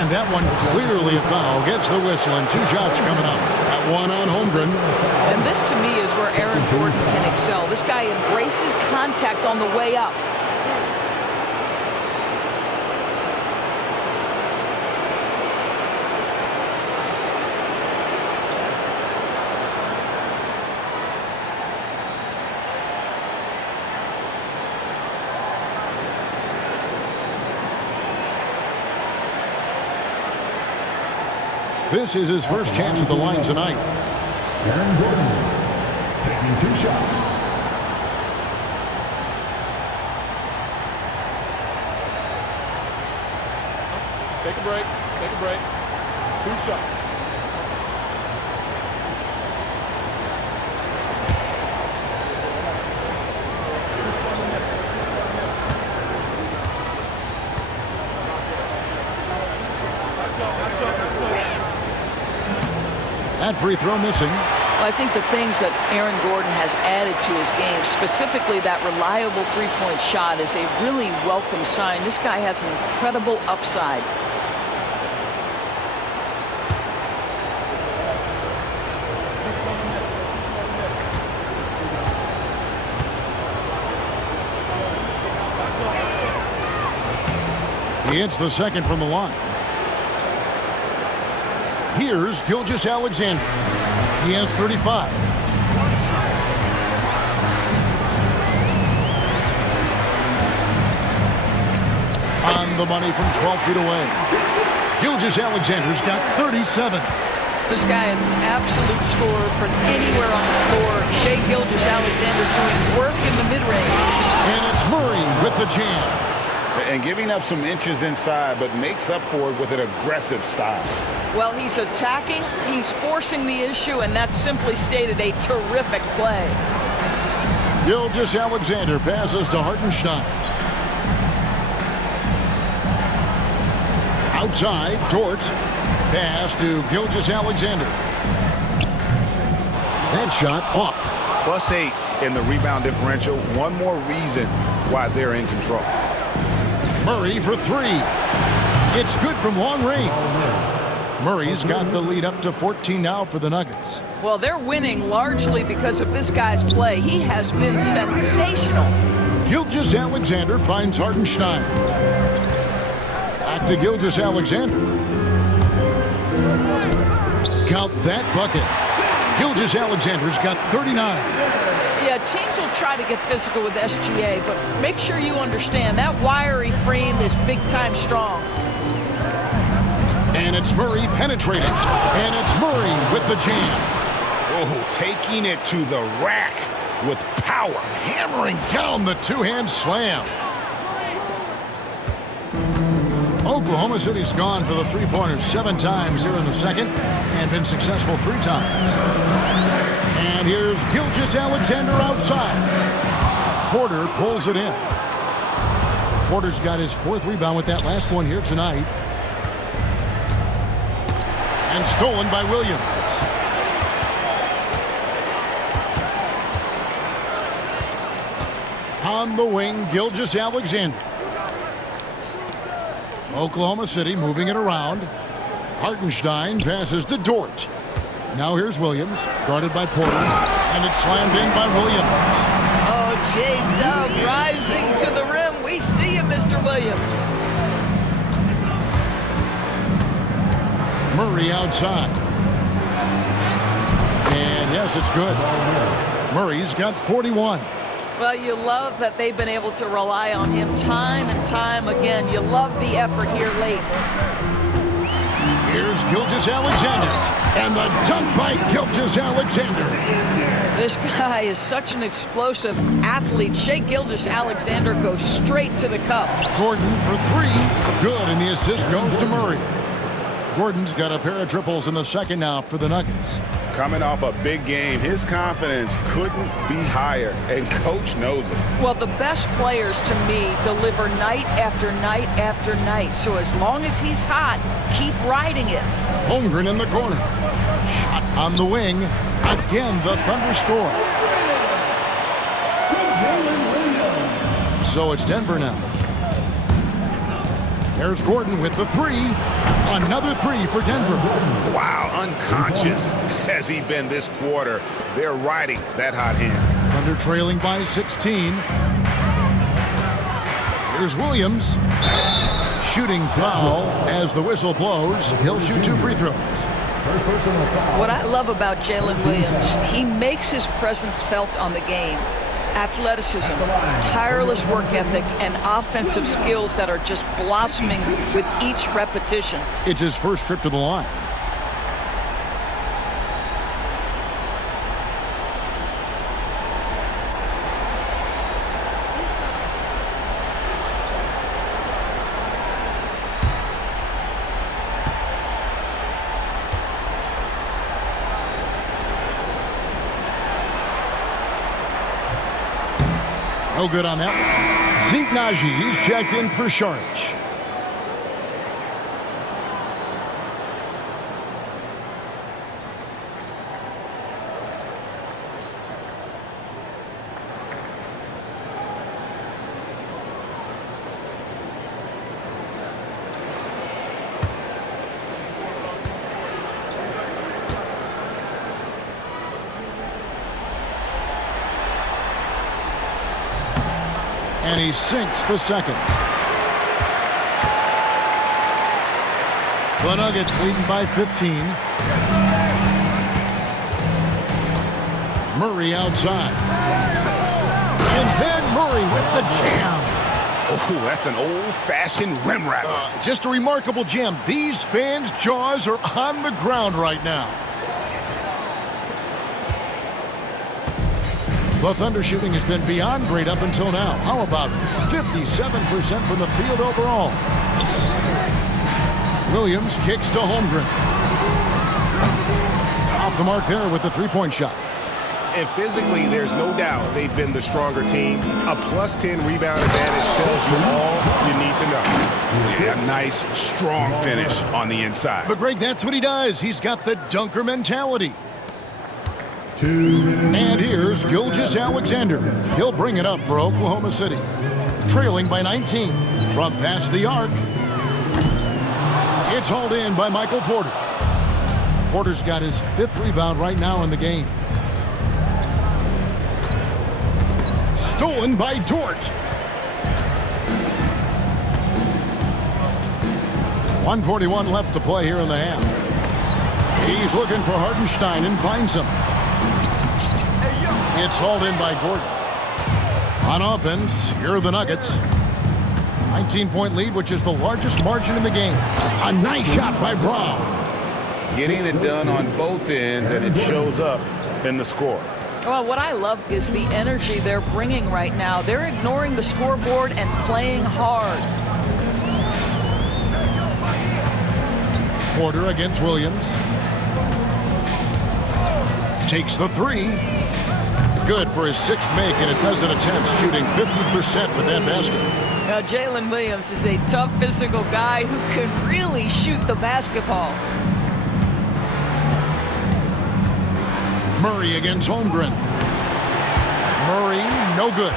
And that one clearly a foul. Gets the whistle, and 2 shots coming up. That one on Holmgren. And this, to me, is where Aaron Gordon can excel. This guy embraces contact on the way up. This is his first chance at the line tonight. Aaron Gordon taking 2 shots. Take a break. Take a break. 2 shots. That free throw missing. Well, I think the things that Aaron Gordon has added to his game, specifically that reliable three-point shot, is a really welcome sign. This guy has an incredible upside. He hits the second from the line. Here's Gilgeous-Alexander. He has 35. On the money from 12 feet away. Gilgeous-Alexander's got 37. This guy is an absolute scorer from anywhere on the floor. Shai Gilgeous-Alexander doing work in the mid-range. And it's Murray with the jam. And giving up some inches inside, but makes up for it with an aggressive style. Well, he's attacking, he's forcing the issue, and that's simply stated a terrific play. Gilgeous-Alexander passes to Hartenstein. Outside, Dort. Pass to Gilgeous-Alexander. That shot off. +8 in the rebound differential. One more reason why they're in control. Murray for 3. It's good from long range. Murray's got the lead up to 14 now for the Nuggets. Well, they're winning largely because of this guy's play. He has been sensational. Gilgeous-Alexander finds Hartenstein. Back to Gilgeous-Alexander. Count that bucket. Gilgeous-Alexander's got 39. Yeah, teams will try to get physical with SGA, but make sure you understand that wiry frame is big-time strong. And it's Murray penetrating. And it's Murray with the jam. Oh, taking it to the rack with power. Hammering down the two-hand slam. Oklahoma City's gone for the three-pointers 7 times here in the second and been successful 3 times. And here's Gilgeous-Alexander outside. Porter pulls it in. Porter's got his 4th rebound with that last one here tonight. And stolen by Williams. On the wing, Gilgeous-Alexander. Oklahoma City moving it around. Hartenstein passes to Dort. Now here's Williams, guarded by Porter, and it's slammed in by Williams. Oh, J-Dub rising to the rim. We see you, Mr. Williams. Murray outside. And yes, it's good. Murray's got 41. Well, you love that they've been able to rely on him time and time again. You love the effort here late. Here's Gilgeous-Alexander. And the dunk by Gilgeous-Alexander. This guy is such an explosive athlete. Shai Gilgeous-Alexander goes straight to the cup. Gordon for 3. Good, and the assist goes to Murray. Gordon's got a pair of triples in the second now for the Nuggets. Coming off a big game, his confidence couldn't be higher, and coach knows it. Well, the best players to me deliver night after night after night. So as long as he's hot, keep riding it. Holmgren in the corner. Shot on the wing. Again, the Thunder score. So it's Denver now. There's Gordon with the 3. Another 3 for Denver. Wow, unconscious has he been this quarter. They're riding that hot hand. Thunder trailing by 16. Here's Williams. Shooting foul as the whistle blows. He'll shoot 2 free throws. What I love about Jalen Williams, he makes his presence felt on the game. Athleticism, tireless work ethic, and offensive skills that are just blossoming with each repetition. It's his first trip to the line. No good on that one. Zeke Naji, he's checked in for Sharich. And he sinks the second. The Nuggets leading by 15. Murray outside. And then Murray with the jam. Oh, that's an old-fashioned rim wrapper. Just a remarkable jam. These fans' jaws are on the ground right now. The Thunder shooting has been beyond great up until now. How about 57% from the field overall? Williams kicks to Holmgren. Off the mark there with the three-point shot. And physically, there's no doubt they've been the stronger team. A +10 rebound advantage tells you all you need to know. Yeah, a nice, strong finish on the inside. But Greg, that's what he does. He's got the dunker mentality. And here's Gilgeous-Alexander. He'll bring it up for Oklahoma City. Trailing by 19. From past the arc. It's hauled in by Michael Porter. Porter's got his 5th rebound right now in the game. Stolen by Dort. 1:41 left to play here in the half. He's looking for Hartenstein and finds him. It's hauled in by Gordon. On offense, here are the Nuggets. 19-point lead, which is the largest margin in the game. A nice shot by Brown. Getting it done on both ends, and it shows up in the score. Well, what I love is the energy they're bringing right now. They're ignoring the scoreboard and playing hard. Porter against Williams. Takes the three. Good for his 6th make in a dozen attempts, shooting 50% with that basket. Now, Jalen Williams is a tough physical guy who can really shoot the basketball. Murray against Holmgren. Murray, no good.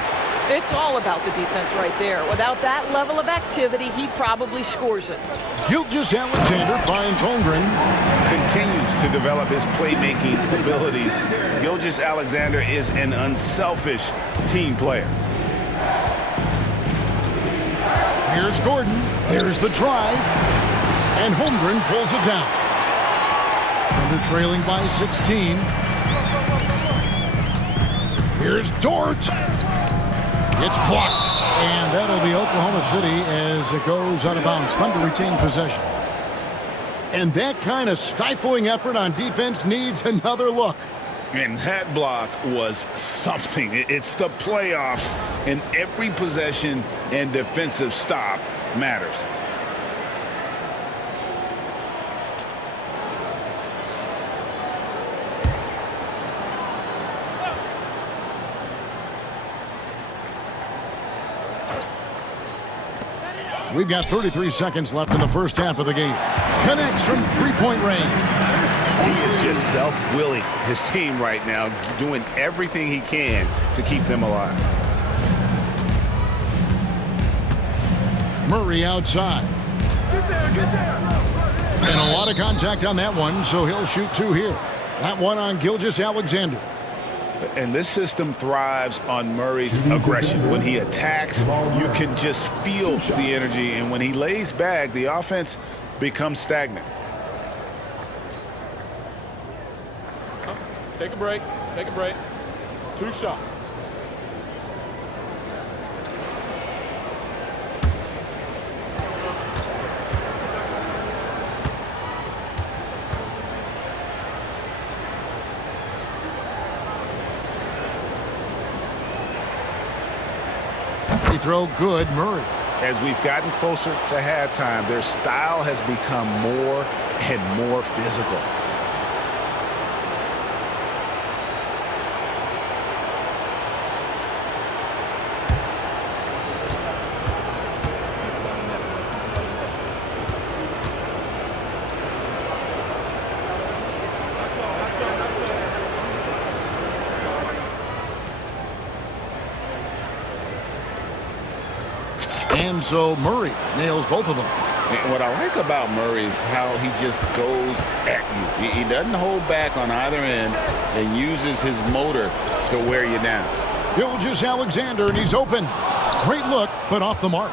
It's all about the defense right there. Without that level of activity, he probably scores it. Gilgeous-Alexander finds Holmgren. Continues to develop his playmaking abilities. Gilgeous-Alexander is an unselfish team player. Here's Gordon. There's the drive. And Holmgren pulls it down. Thunder trailing by 16. Here's Dort. It's blocked. And that'll be Oklahoma City as it goes out of bounds. Thunder retain possession. And that kind of stifling effort on defense needs another look. And that block was something. It's the playoffs, and every possession and defensive stop matters. We've got 33 seconds left in the first half of the game. Connects from three-point range. He is just self-willing his team right now, doing everything he can to keep them alive. Murray outside. And a lot of contact on that one, so he'll shoot 2 here. That one on Gilgeous-Alexander. And this system thrives on Murray's aggression. When he attacks, you can just feel the energy. And when he lays back, the offense becomes stagnant. Take a break. Take a break. 2 shots. Free throw good, Murray. As we've gotten closer to halftime, their style has become more and more physical. And so Murray nails both of them. And what I like about Murray is how he just goes at you. He doesn't hold back on either end and uses his motor to wear you down. Gilgeous-Alexander, and he's open. Great look, but off the mark.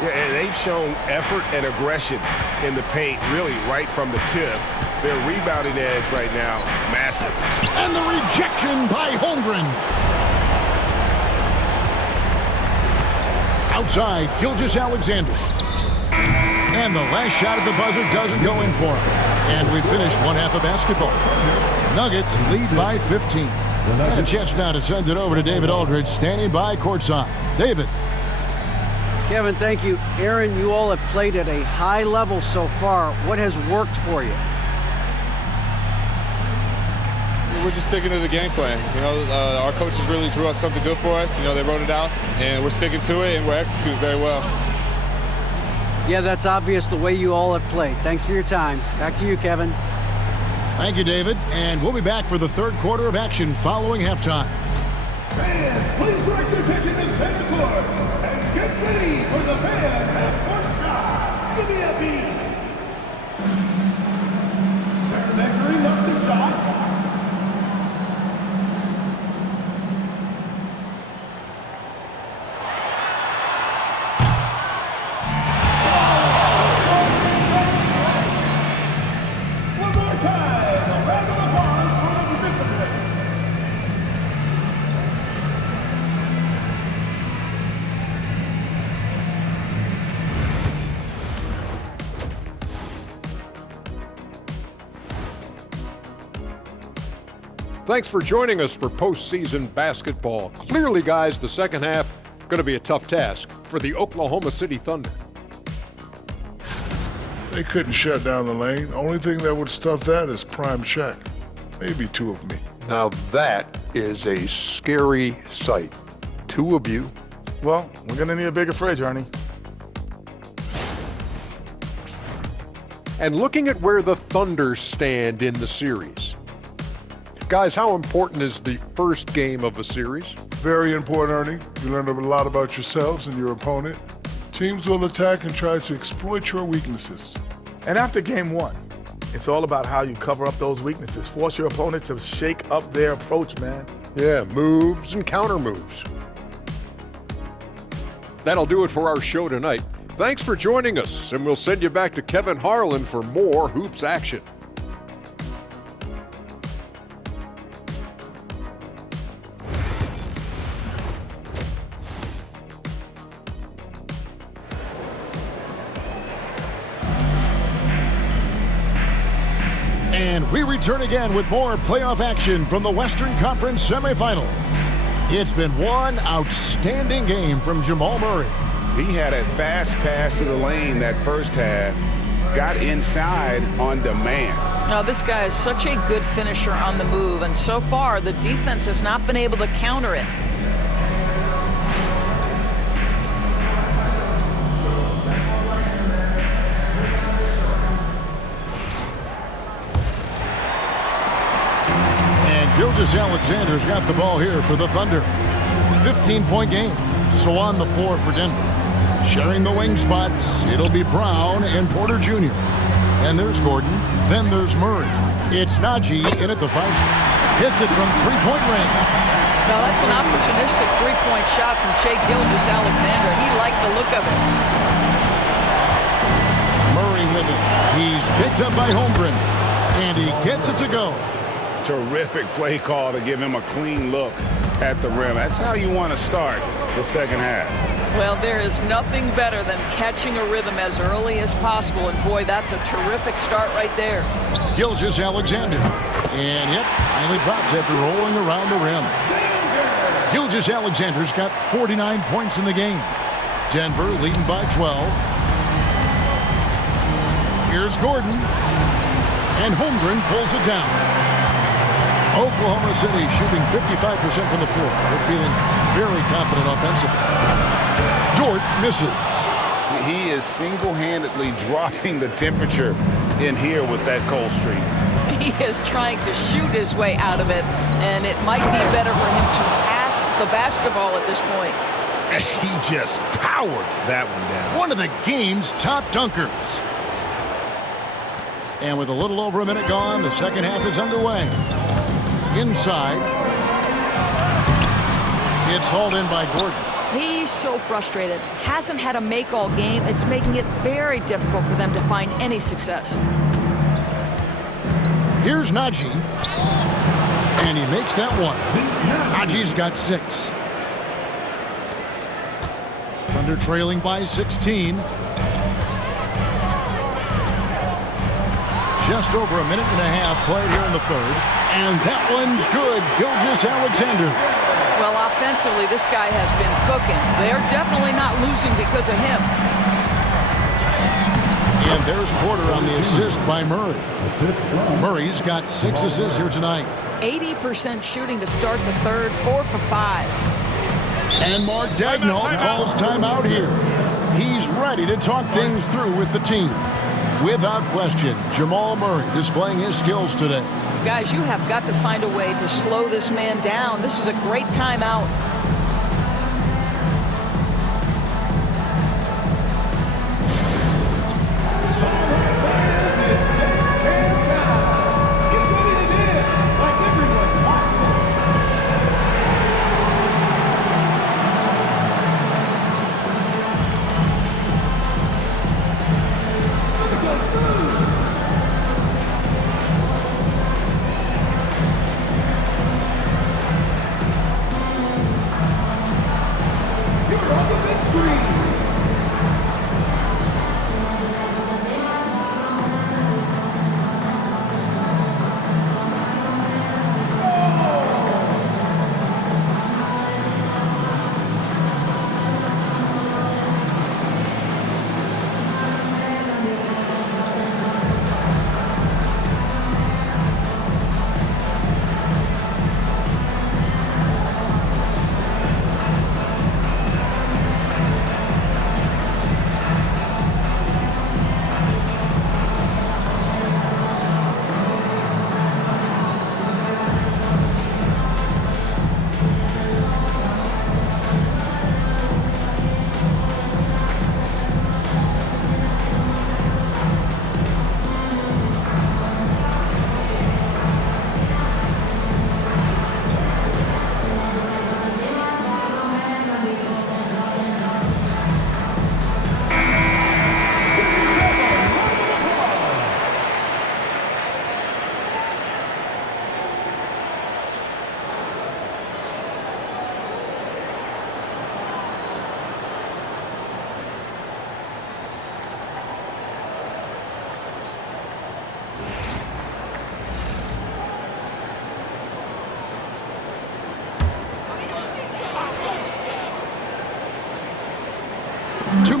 Yeah, and they've shown effort and aggression in the paint, really right from the tip. Their rebounding edge right now, massive. And the rejection by Holmgren. Outside, Gilgeous-Alexander. And the last shot at the buzzer doesn't go in for him. And we finish one half of basketball. Nuggets lead by 15. And a chance now to send it over to David Aldridge, standing by courtside. David. Kevin, thank you. Aaron, you all have played at a high level so far. What has worked for you? We're just sticking to the game plan. You know, our coaches really drew up something good for us. You know, they wrote it out, and we're sticking to it, and we're executing very well. Yeah, that's obvious the way you all have played. Thanks for your time. Back to you, Kevin. Thank you, David. And we'll be back for the third quarter of action following halftime. Fans, please direct your attention to center court and get ready for the fan half-court shot. Give me a beat. They're measuring up the shot. One more time, a round of applause for the participants. Thanks for joining us for postseason basketball. Clearly, guys, the second half going to be a tough task for the Oklahoma City Thunder. They couldn't shut down the lane. Only thing that would stuff that is prime check. Maybe two of me. Now that is a scary sight. Two of you. Well, we're going to need a bigger fridge, Ernie. And looking at where the Thunder stand in the series. Guys, how important is the first game of a series? Very important, Ernie. You learn a lot about yourselves and your opponent. Teams will attack and try to exploit your weaknesses. And after game one, it's all about how you cover up those weaknesses. Force your opponent to shake up their approach, man. Yeah, moves and counter moves. That'll do it for our show tonight. Thanks for joining us, and we'll send you back to Kevin Harlan for more hoops action. And we return again with more playoff action from the Western Conference Semifinals. It's been one outstanding game from Jamal Murray. He had a fast pass to the lane that first half, got inside on demand. Now, this guy is such a good finisher on the move, and so far the defense has not been able to counter it. Gilgeous-Alexander's got the ball here for the Thunder. 15-point game. So on the floor for Denver. Sharing the wing spots, it'll be Brown and Porter Jr. And there's Gordon. Then there's Murray. It's Najee in at the 5 spot. Hits it from three-point range. Now that's an opportunistic three-point shot from Shai Gilgeous-Alexander. He liked the look of it. Murray with it. He's picked up by Holmgren. And he gets it to go. Terrific play call to give him a clean look at the rim. That's how you want to start the second half. Well, there is nothing better than catching a rhythm as early as possible, and boy, that's a terrific start right there. Gilgeous-Alexander. And yep, finally drops after rolling around the rim. Gilgeous-Alexander's got 49 points in the game. Denver leading by 12. Here's Gordon. And Holmgren pulls it down. Oklahoma City shooting 55% from the floor. They're feeling very confident offensively. Dort misses. He is single-handedly dropping the temperature in here with that cold streak. He is trying to shoot his way out of it, and it might be better for him to pass the basketball at this point. He just powered that one down. One of the game's top dunkers. And with a little over a minute gone, the second half is underway. Inside. It's hauled in by Gordon. He's so frustrated. Hasn't had a make all game. It's making it very difficult for them to find any success. Here's Najee. And he makes that one. Najee's got 6. Under trailing by 16. Just over a minute and a half played here in the third. And that one's good. Gilgeous-Alexander. Well, offensively, this guy has been cooking. They're definitely not losing because of him. And there's Porter on the assist by Murray. Murray's got 6 assists here tonight. 80% shooting to start the third, 4 for 5. And Mark Daigneault calls timeout here. He's ready to talk things through with the team. Without question, Jamal Murray displaying his skills today. Guys, you have got to find a way to slow this man down. This is a great timeout.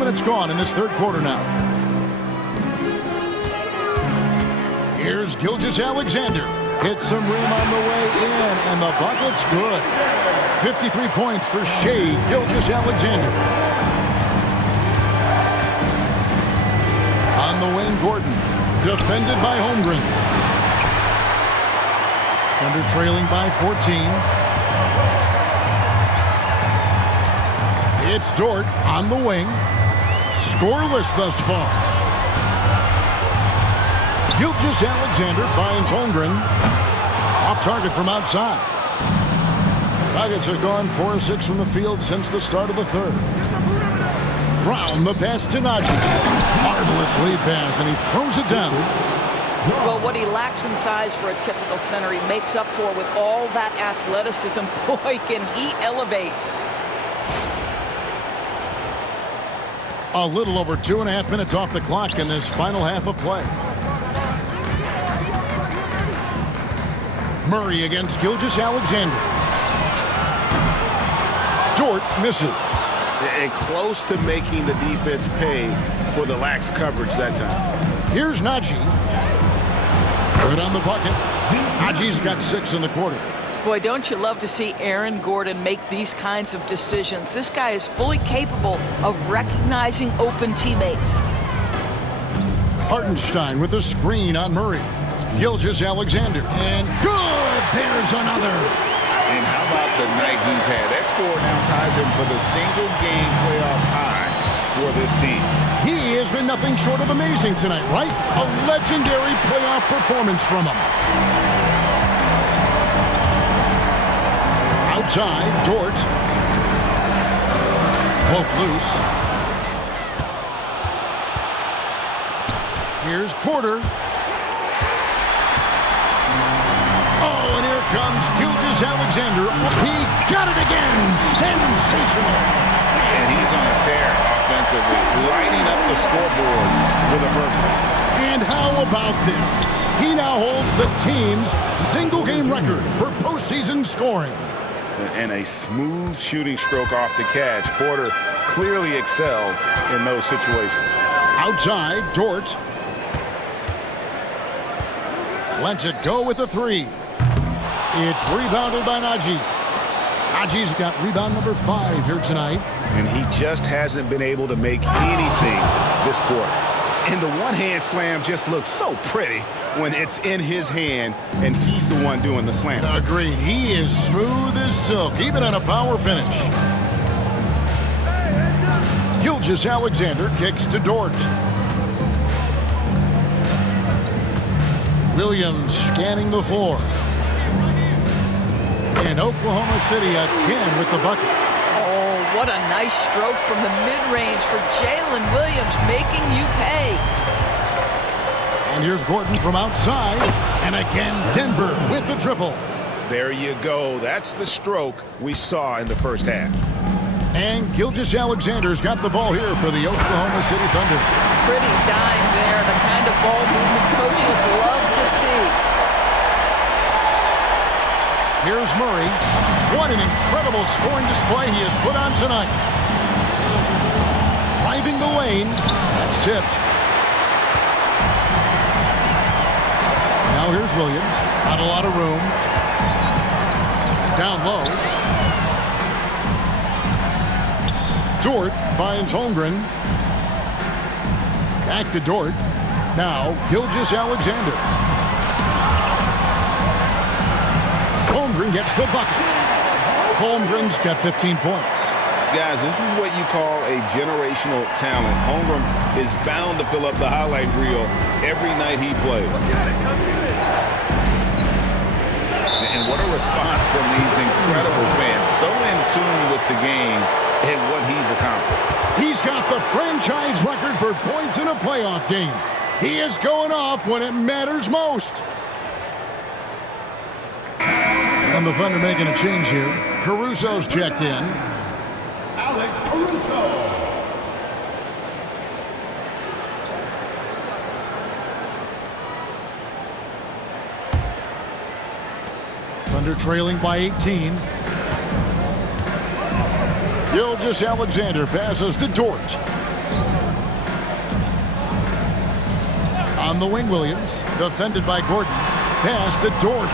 Minutes gone in this third quarter now. Here's Gilgeous-Alexander. Hits some rim on the way in, and the bucket's good. 53 points for Shai Gilgeous-Alexander. On the wing, Gordon. Defended by Holmgren. Under trailing by 14. It's Dort on the wing. Scoreless thus far. Gilgeous-Alexander finds Holmgren. Off target from outside. Nuggets have gone 4 of 6 from the field since the start of the third. Brown the pass to Najee. Marvelous lead pass, and he throws it down. Well, what he lacks in size for a typical center, he makes up for with all that athleticism. Boy, can he elevate. A little over 2.5 minutes off the clock in this final half of play. Murray against Gilgeous-Alexander. Dort misses. And close to making the defense pay for the lax coverage that time. Here's Najee. Good on the bucket. Najee's got 6 in the quarter. Boy, don't you love to see Aaron Gordon make these kinds of decisions. This guy is fully capable of recognizing open teammates. Hartenstein with a screen on Murray. Gilgeous-Alexander. And good! There's another. And how about the night he's had. That score now ties him for the single-game playoff high for this team. He has been nothing short of amazing tonight, right? A legendary playoff performance from him. Outside, Dort. Poke loose. Here's Porter. Oh, and here comes Gilgeous-Alexander. He got it again. Sensational. And he's on a tear offensively, lighting up the scoreboard with a purpose. And how about this? He now holds the team's single-game record for postseason scoring. And a smooth shooting stroke off the catch. Porter clearly excels in those situations. Outside, Dort. Lets it go with a three. It's rebounded by Najee. Najee's got rebound number 5 here tonight. And he just hasn't been able to make anything this quarter. And the one-hand slam just looks so pretty when it's in his hand and he's the one doing the slam. Agreed. He is smooth as silk, even on a power finish. Gilgeous-Alexander kicks to Dort. Williams scanning the floor. And Oklahoma City again with the bucket. Oh, what a nice stroke from the mid-range for Jalen Williams, making you pay. And here's Gordon from outside. And again, Denver with the triple. There you go. That's the stroke we saw in the first half. And Gilgeous-Alexander's got the ball here for the Oklahoma City Thunder. Pretty dime there, the kind of ball movement coaches love to see. Here's Murray. What an incredible scoring display he has put on tonight. Driving the lane. That's tipped. Now here's Williams. Not a lot of room. Down low. Dort finds Holmgren. Back to Dort. Now Gilgeous-Alexander. Holmgren gets the bucket. Holmgren's got 15 points. Guys, this is what you call a generational talent. Holmgren is bound to fill up the highlight reel every night he plays. And what a response from these incredible fans. So in tune with the game and what he's accomplished. He's got the franchise record for points in a playoff game. He is going off when it matters most. And the Thunder making a change here. Caruso's checked in. Alex Caruso. Thunder trailing by 18. Gilgeous-Alexander passes to Dort. On the wing, Williams. Defended by Gordon. Pass to Dort.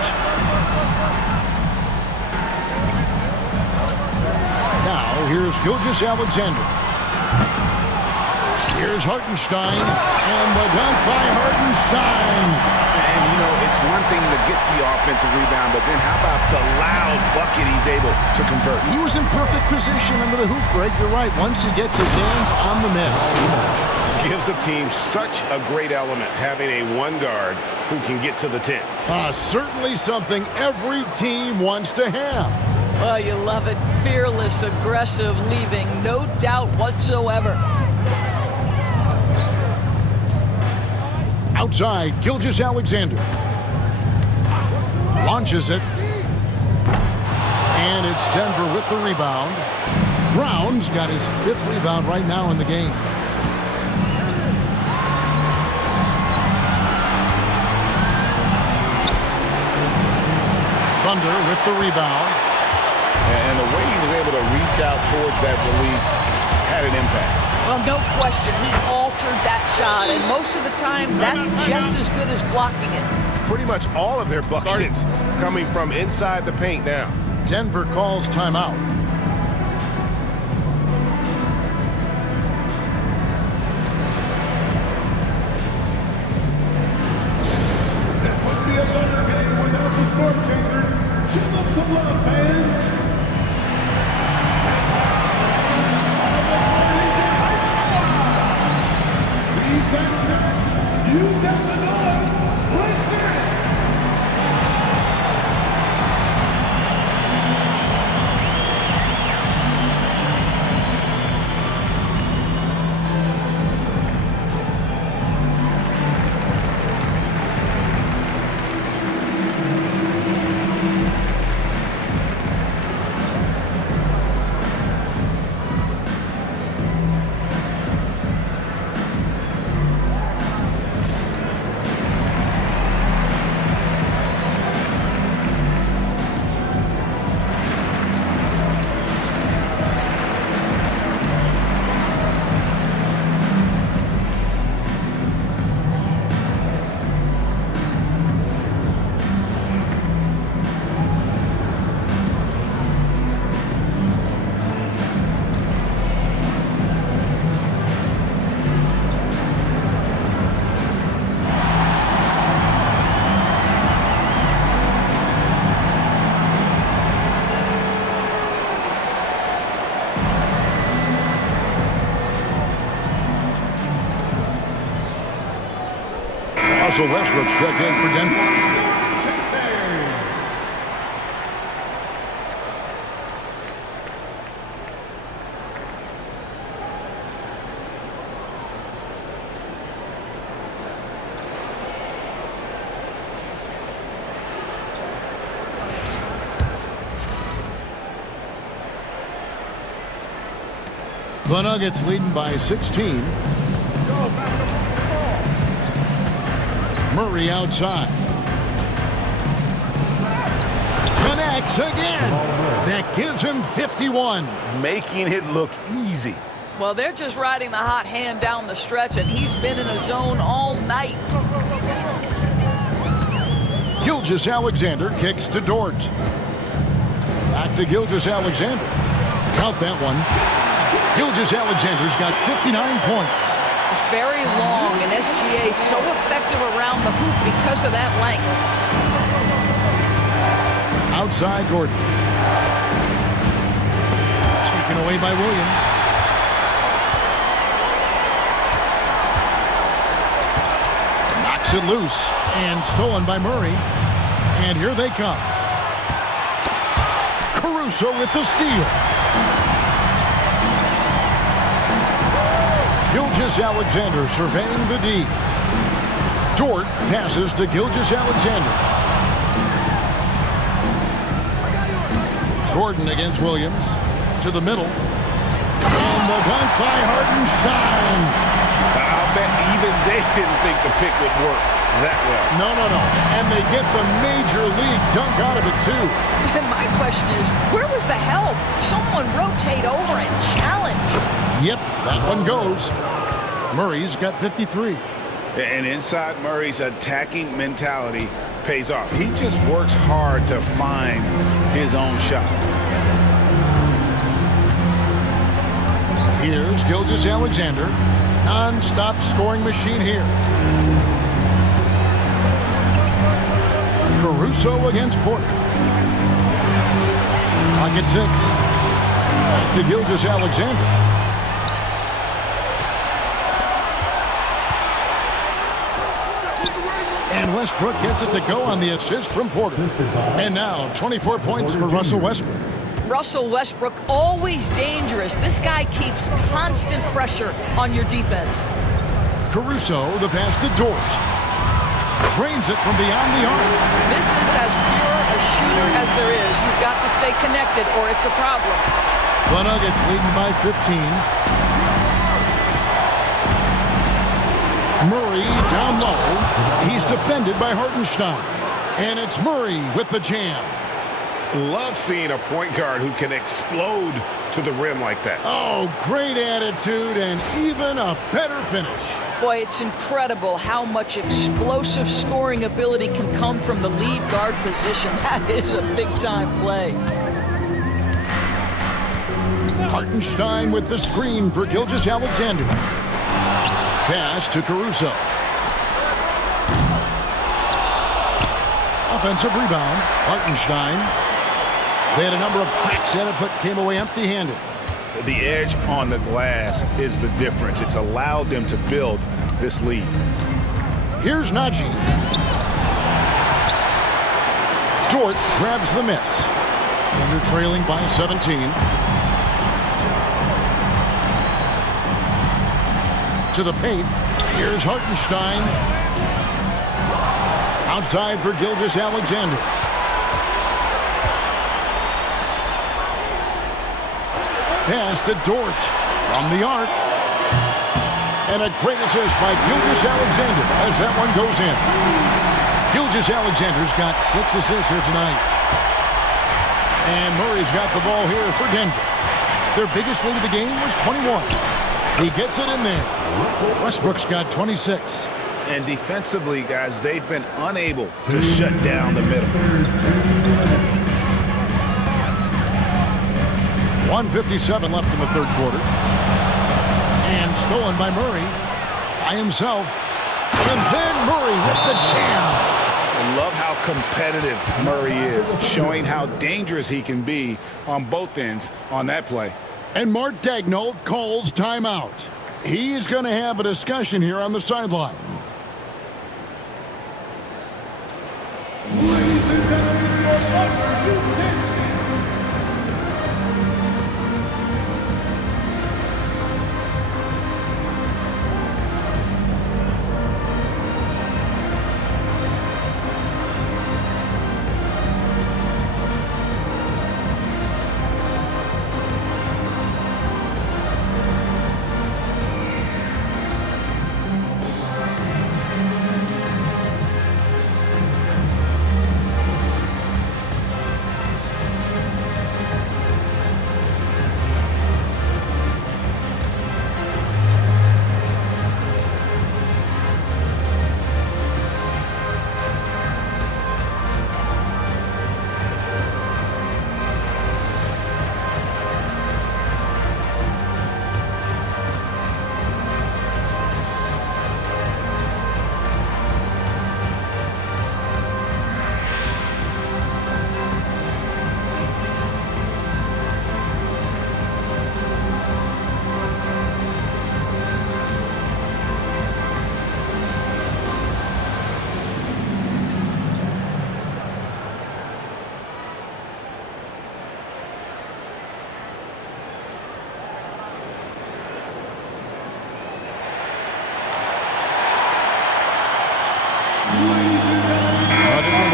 Now, here's Gilgeous-Alexander. Here's Hartenstein. And the dunk by Hartenstein. And, you know, it's one thing to get the offensive rebound, but then how about the loud bucket he's able to convert? He was in perfect position under the hoop, Greg. You're right. Once he gets his hands on the miss. Gives the team such a great element, having a one guard who can get to the 10. Certainly something every team wants to have. Oh, you love it. Fearless, aggressive, leaving no doubt whatsoever. Outside, Gilgeous-Alexander. Launches it. And it's Denver with the rebound. Brown's got his 5th rebound right now in the game. Thunder with the rebound. And the way he was able to reach out towards that release had an impact. Well, no question. He altered that shot, and most of the time, that's just as good as blocking it. Pretty much all of their buckets coming from inside the paint now. Denver calls timeout. This must be a Thunder game without the storm chasers. Show them some love, fans. Russell Westbrook checked in for Denver. The Nuggets leading by 16. Murray outside. Connects again. That gives him 51. Making it look easy. Well, they're just riding the hot hand down the stretch, and he's been in a zone all night. Gilgeous-Alexander kicks to Dort. Back to Gilgeous-Alexander. Count that one. Gilgeous-Alexander's got 59 points. It's very long, and SGA so effective around the hoop because of that length. Outside Gordon. Taken away by Williams. Knocks it loose and stolen by Murray. And here they come. Caruso with the steal. Gilgeous-Alexander surveying the D. Dort passes to Gilgeous-Alexander. Gordon against Williams. To the middle. And the dunk by Hartenstein. I'll bet even they didn't think the pick would work that well. No. And they get the major league dunk out of it, too. And my question is, where was the help? Someone rotate over and challenge. Yep, that one goes. Murray's got 53. And inside Murray's attacking mentality pays off. He just works hard to find his own shot. Here's Gilgeous-Alexander. Non-stop scoring machine here. Caruso against Porter. Pocket 6. Back to Gilgeous-Alexander. And Westbrook gets it to go on the assist from Porter. And now 24 points for Russell Westbrook. Russell Westbrook, always dangerous. This guy keeps constant pressure on your defense. Caruso, the pass to Dort. Drains it from beyond the arc. This is as pure a shooter as there is. You've got to stay connected or it's a problem. The Nuggets leading by 15. Murray down low. He's defended by Hartenstein. And it's Murray with the jam. Love seeing a point guard who can explode to the rim like that. Oh, great attitude and even a better finish. Boy, it's incredible how much explosive scoring ability can come from the lead guard position. That is a big-time play. Hartenstein with the screen for Gilgeous-Alexander. Pass to Caruso. Offensive rebound. Hartenstein. They had a number of cracks at it, but came away empty-handed. The edge on the glass is the difference. It's allowed them to build this lead. Here's Najee. Dort grabs the miss. And they're trailing by 17. To the paint. Here's Hartenstein. Outside for Gilgeous-Alexander. Pass to Dort from the arc. And a great assist by Gilgeous-Alexander as that one goes in. Gilgeous-Alexander's got 6 assists here tonight. And Murray's got the ball here for Denver. Their biggest lead of the game was 21. He gets it in there. Westbrook's got 26. And defensively, guys, they've been unable to shut down the middle. 1:57 left in the third quarter. And stolen by Murray by himself. And then Murray with the jam. I love how competitive Murray is, showing how dangerous he can be on both ends on that play. And Mark Daigneault calls timeout. He's going to have a discussion here on the sideline. Ladies and gentlemen, your partner is dancing.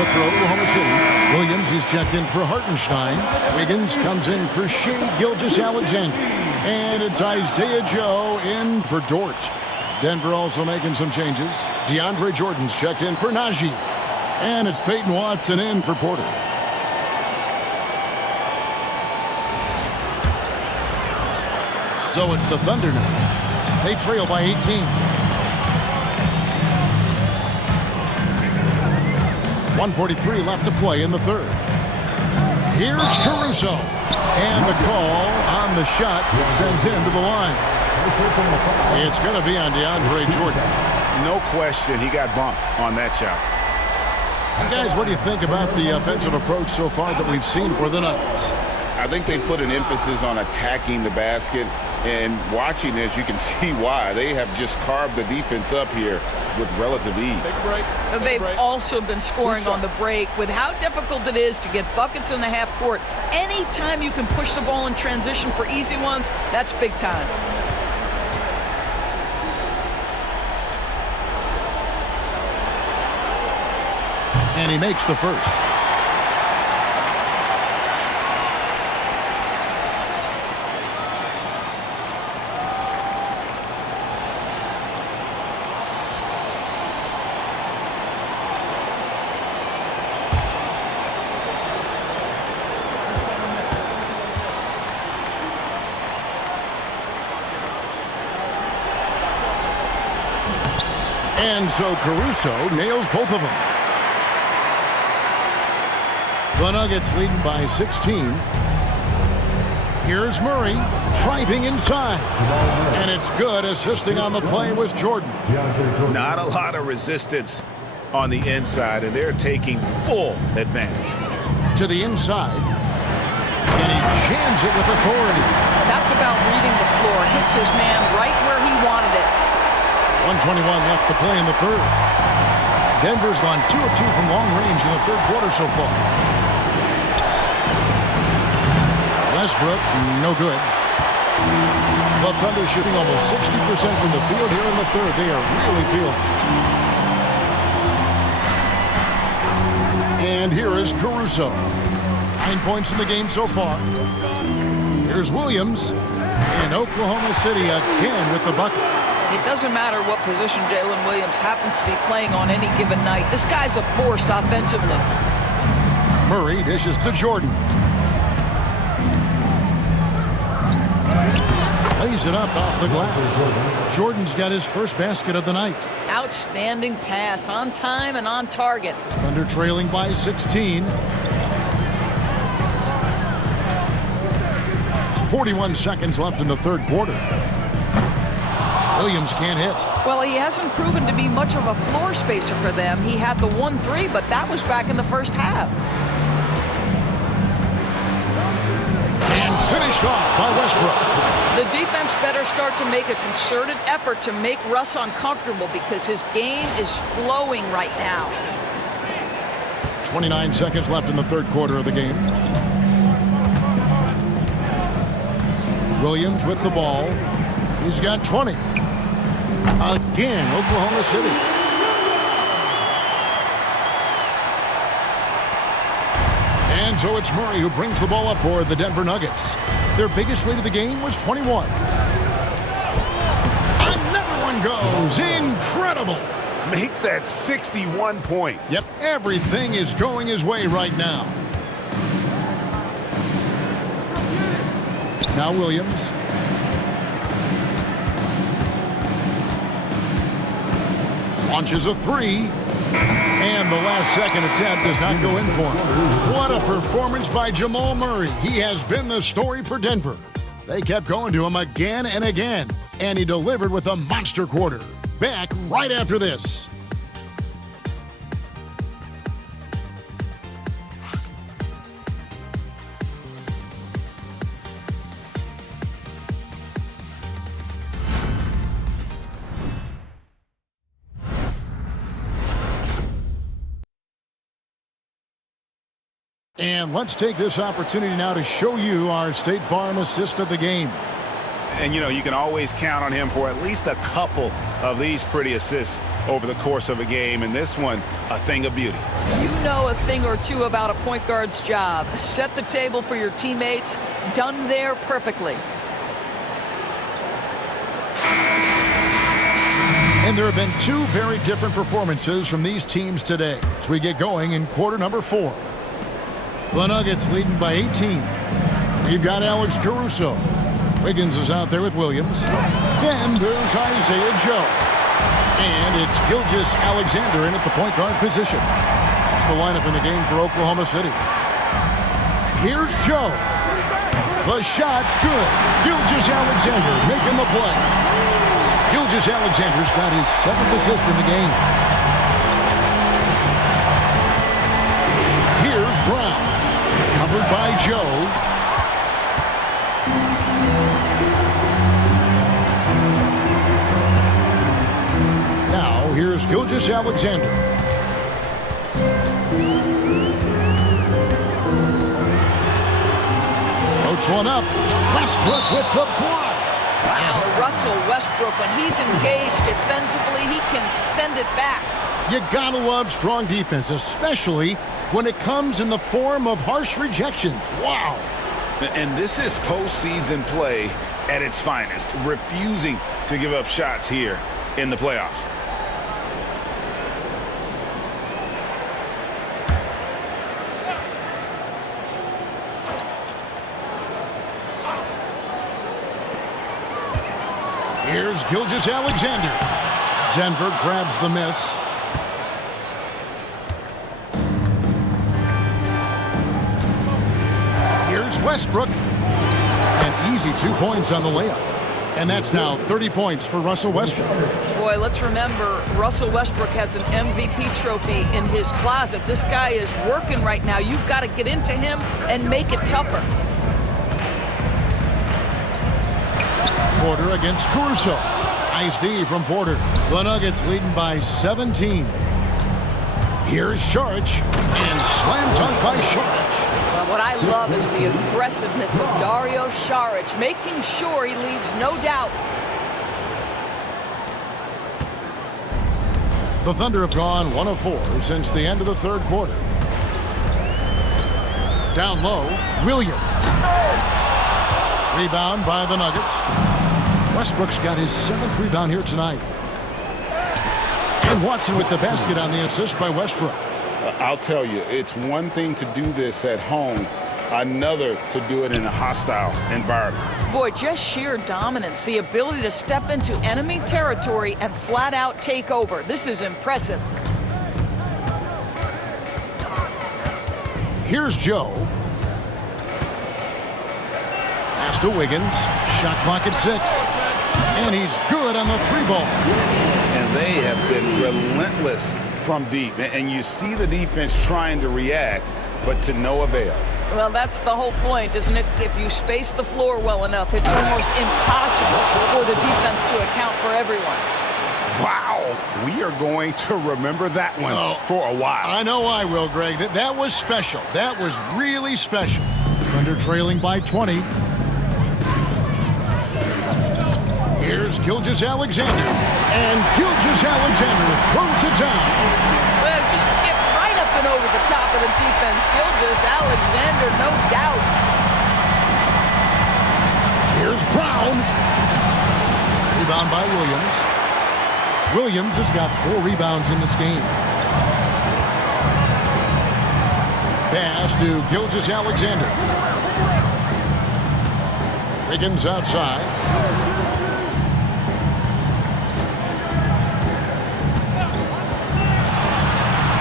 For Oklahoma City. Williams, he's checked in for Hartenstein. Wiggins comes in for Shea Gilgeous-Alexander. And it's Isaiah Joe in for Dort. Denver also making some changes. DeAndre Jordan's checked in for Najee. And it's Peyton Watson in for Porter. So it's the Thunder now. They trail by 18. 1:43 left to play in the third. Here's Caruso. And the call on the shot that sends him to the line. It's going to be on DeAndre Jordan. No question, he got bumped on that shot. And guys, what do you think about the offensive approach so far that we've seen for the Nuggets? I think they put an emphasis on attacking the basket, and watching this, you can see why. They have just carved the defense up here with relative ease. They've also been scoring on the break. With how difficult it is to get buckets in the half court, anytime you can push the ball in transition for easy ones, that's big time. And he makes the first. And so Caruso nails both of them. The Nuggets leading by 16. Here's Murray driving inside. And it's good. Assisting on the play was Jordan. Not a lot of resistance on the inside, and they're taking full advantage. To the inside. And he jams it with authority. That's about reading the floor. Hits his man right where he wanted it. 1:21 left to play in the third. Denver's gone 2 of 2 from long range in the third quarter so far. Westbrook, no good. The Thunder shooting almost 60% from the field here in the third. They are really feeling it. And here is Caruso. 9 points in the game so far. Here's Williams. And Oklahoma City again with the bucket. It doesn't matter what position Jalen Williams happens to be playing on any given night. This guy's a force offensively. Murray dishes to Jordan. Lays it up off the glass. Jordan's got his first basket of the night. Outstanding pass, on time and on target. Thunder trailing by 16. 41 seconds left in the third quarter. Williams can't hit. Well, he hasn't proven to be much of a floor spacer for them. He had the 1-3, but that was back in the first half. And finished off by Westbrook. The defense better start to make a concerted effort to make Russ uncomfortable because his game is flowing right now. 29 seconds left in the third quarter of the game. Williams with the ball. He's got 20. Again, Oklahoma City. And so it's Murray who brings the ball up for the Denver Nuggets. Their biggest lead of the game was 21. Another one goes. Incredible. Make that 61 points. Yep, everything is going his way right now. Now Williams. Launches a three. And the last second attempt does not go in for him. What a performance by Jamal Murray. He has been the story for Denver. They kept going to him again and again. And he delivered with a monster quarter. Back right after this. And let's take this opportunity now to show you our State Farm assist of the game. And, you know, you can always count on him for at least a couple of these pretty assists over the course of a game. And this one, a thing of beauty. You know a thing or two about a point guard's job. Set the table for your teammates. Done there perfectly. And there have been two very different performances from these teams today as we get going in quarter number 4. The Nuggets leading by 18. We've got Alex Caruso. Wiggins is out there with Williams. Then there's Isaiah Joe. And it's Gilgeous Alexander in at the point guard position. That's the lineup in the game for Oklahoma City. Here's Joe. The shot's good. Gilgeous Alexander making the play. Gilgeous Alexander's got his 7th assist in the game. Here's Brown. Covered by Joe. Now, here's Gilgeous Alexander. Floats one up. Westbrook with the block. Wow, Russell Westbrook, when he's engaged defensively, he can send it back. You gotta love strong defense, especially when it comes in the form of harsh rejections. Wow. And this is postseason play at its finest, refusing to give up shots here in the playoffs. Here's Gilgeous Alexander. Denver grabs the miss. Here's Westbrook. An easy 2 points on the layup. And that's now 30 points for Russell Westbrook. Boy, let's remember, Russell Westbrook has an MVP trophy in his closet. This guy is working right now. You've got to get into him and make it tougher. Porter against Caruso. Nice D from Porter. The Nuggets leading by 17. Here's Sharich, and slam dunk by Sharich. Well, what I love is the aggressiveness of Dario Saric, making sure he leaves no doubt. The Thunder have gone 1 of 4 since the end of the third quarter. Down low, Williams. Rebound by the Nuggets. Westbrook's got his 7th rebound here tonight. And Watson with the basket on the assist by Westbrook. I'll tell you, it's one thing to do this at home, another to do it in a hostile environment. Boy, just sheer dominance, the ability to step into enemy territory and flat out take over. This is impressive. Here's Joe. Pass to Wiggins. Shot clock at 6. And he's good on the 3-ball. And they have been relentless from deep. And you see the defense trying to react, but to no avail. Well, that's the whole point, isn't it? If you space the floor well enough, it's almost impossible for the defense to account for everyone. Wow, we are going to remember that one for a while. I know I will, Greg. That was special. That was really special. Thunder trailing by 20. Here's Gilgeous-Alexander. And Gilgeous-Alexander throws it down. Well, just get right up and over the top of the defense. Gilgeous-Alexander, no doubt. Here's Brown. Rebound by Williams. Williams has got 4 rebounds in this game. Pass to Gilgeous-Alexander. Wiggins outside.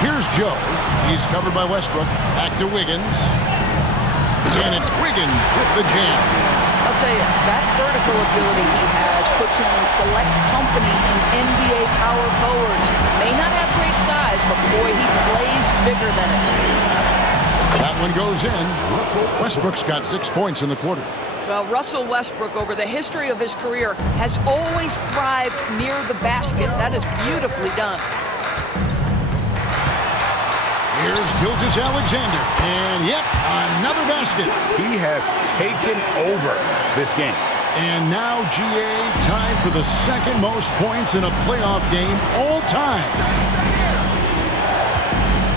Here's Joe. He's covered by Westbrook. Back to Wiggins. And it's Wiggins with the jam. I'll tell you, that vertical ability he has puts him in select company in NBA power forwards. May not have great size, but boy, he plays bigger than it. That one goes in. Westbrook's got 6 points in the quarter. Well, Russell Westbrook, over the history of his career, has always thrived near the basket. That is beautifully done. Here's Gilgeous-Alexander. And, yep, another basket. He has taken over this game. And now GA tied for the second most points in a playoff game all time.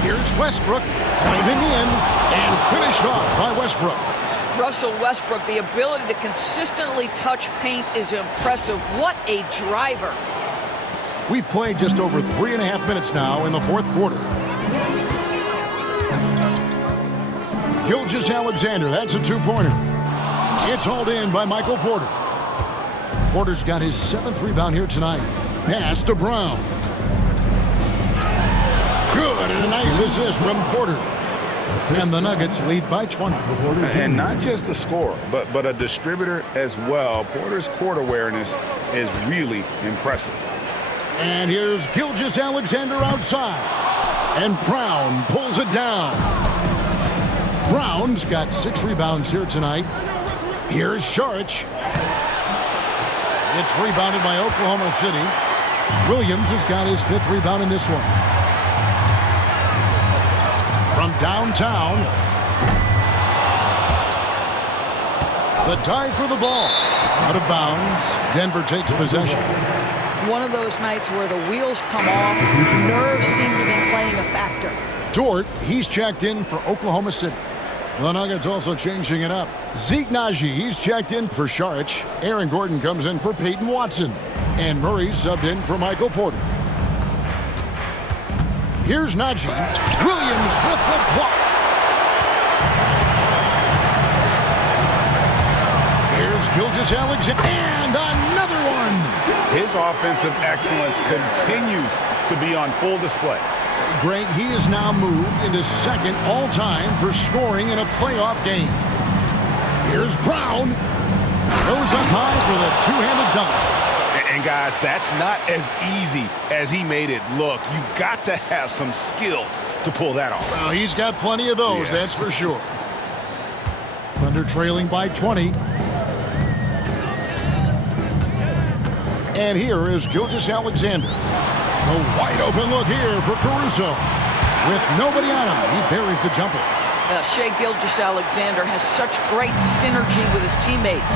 Here's Westbrook climbing in and finished off by Westbrook. Russell Westbrook, the ability to consistently touch paint is impressive. What a driver. We've played just over 3.5 minutes now in the fourth quarter. Gilgeous-Alexander, that's a 2-pointer. It's hauled in by Michael Porter. Porter's got his 7th rebound here tonight. Pass to Brown. Good, and a nice assist from Porter. And the Nuggets lead by 20. And not just a scorer, but a distributor as well. Porter's court awareness is really impressive. And here's Gilgeous-Alexander outside. And Brown pulls it down. Brown's got 6 rebounds here tonight. Here's Saric. It's rebounded by Oklahoma City. Williams has got his 5th rebound in this one. From downtown. The dive for the ball. Out of bounds. Denver takes possession. One of those nights where the wheels come off, nerves seem to be playing a factor. Dort, he's checked in for Oklahoma City. The Nuggets also changing it up. Zeke Naji, he's checked in for Saric. Aaron Gordon comes in for Peyton Watson. And Murray's subbed in for Michael Porter. Here's Naji. Williams with the block. Here's Gilgeous-Alexander. And another one. His offensive excellence continues to be on full display. Greg, he is now moved into 2nd all-time for scoring in a playoff game. Here's Brown. Goes up high for the 2-handed dunk. And guys, that's not as easy as he made it look. You've got to have some skills to pull that off. Well, he's got plenty of those, that's for sure. Thunder trailing by 20. And here is Gilgeous-Alexander. A wide open look here for Caruso. With nobody on him, he buries the jumper. Shai Gilgeous-Alexander has such great synergy with his teammates.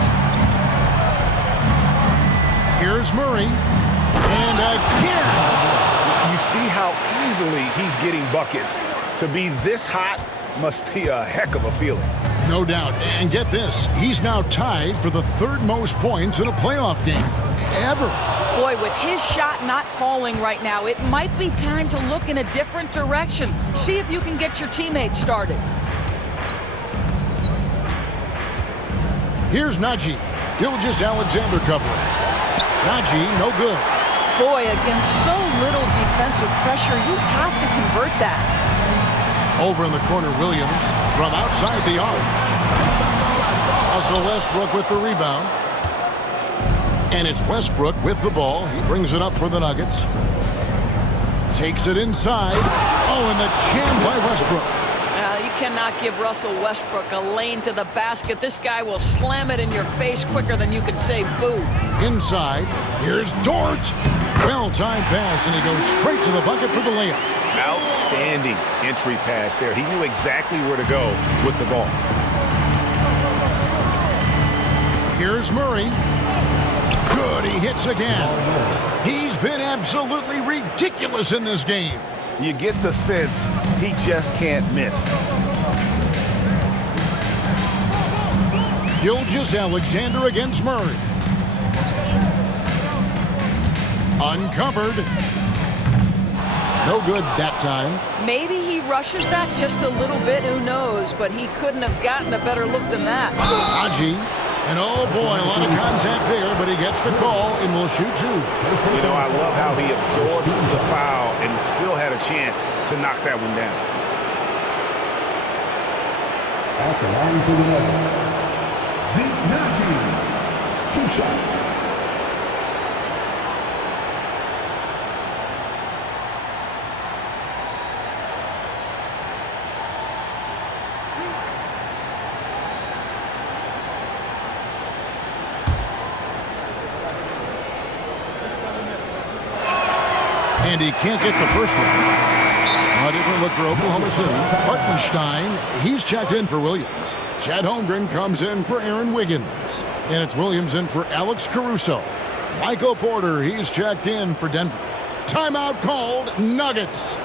Here's Murray. And again. You see how easily he's getting buckets. To be this hot must be a heck of a feeling. No doubt. And get this, he's now tied for the third most points in a playoff game ever. Boy, with his shot not falling right now, it might be time to look in a different direction. See if you can get your teammates started. Here's Najee. Gilgeous-Alexander covering. Najee, no good. Boy, against so little defensive pressure, you have to convert that. Over in the corner, Williams from outside the arc. Russell Westbrook with the rebound. And it's Westbrook with the ball. He brings it up for the Nuggets. Takes it inside. Oh, and the jam by Westbrook. You cannot give Russell Westbrook a lane to the basket. This guy will slam it in your face quicker than you can say boo. Inside, here's Dort. Well-timed pass, and he goes straight to the bucket for the layup. Outstanding entry pass there. He knew exactly where to go with the ball. Here's Murray. Good, he hits again. He's been absolutely ridiculous in this game. You get the sense he just can't miss. Gilgeous-Alexander against Murray. Uncovered. No good that time. Maybe he rushes that just a little bit, who knows, but he couldn't have gotten a better look than that. Haji, and oh boy, a lot of contact there, but he gets the call and will shoot two. You know, I love how he absorbs the foul and still had a chance to knock that one down. At the line for the Nuggets, Najee, 2 shots. And he can't get the first one. A different look for Oklahoma City. Hartenstein, he's checked in for Williams. Chet Holmgren comes in for Aaron Wiggins. And it's Williams in for Alex Caruso. Michael Porter, he's checked in for Denver. Timeout called, Nuggets.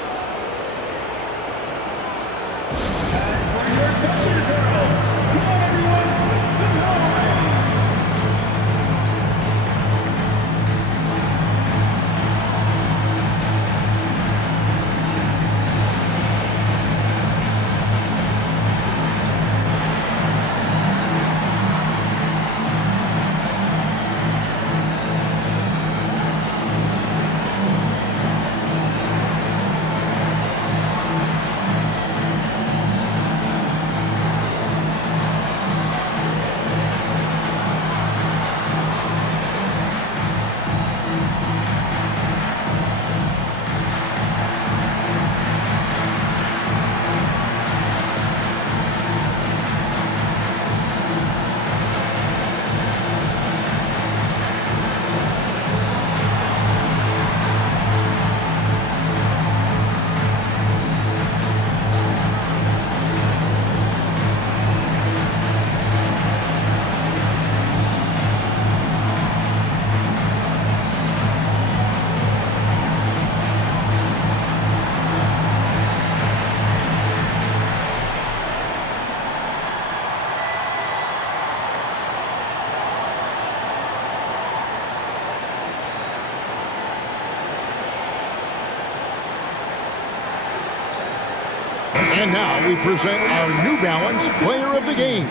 And now we present our New Balance Player of the Game,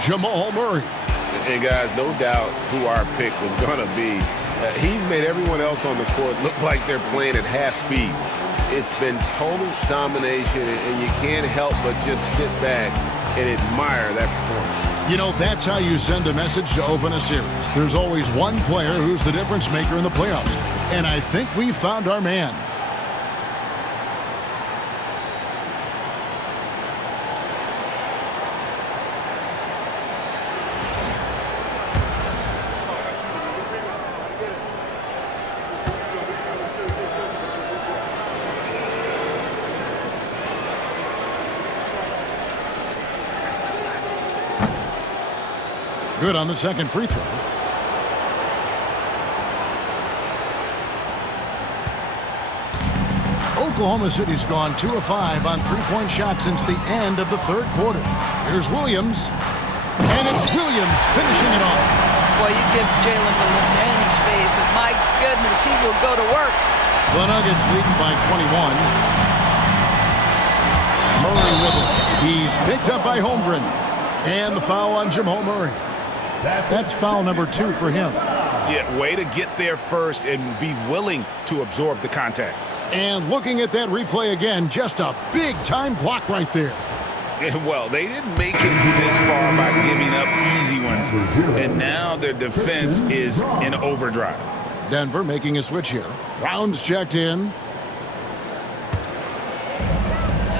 Jamal Murray. And guys, no doubt who our pick was going to be. He's made everyone else on the court look like they're playing at half speed. It's been total domination, and you can't help but just sit back and admire that performance. You know, that's how you send a message to open a series. There's always one player who's the difference maker in the playoffs. And I think we found our man. Good on the second free throw. Oklahoma City's gone 2 of 5 on three-point shots since the end of the third quarter. Here's Williams. And it's Williams finishing it off. Boy, you give Jalen Williams any space, and my goodness, he will go to work. The Nuggets leading by 21. Murray with it. He's picked up by Holmgren. And the foul on Jamal Murray. That's foul number 2 for him. Yeah, way to get there first and be willing to absorb the contact. And looking at that replay again, just a big-time block right there. Well, they didn't make it this far by giving up easy ones. And now their defense is in overdrive. Denver making a switch here. Rounds checked in.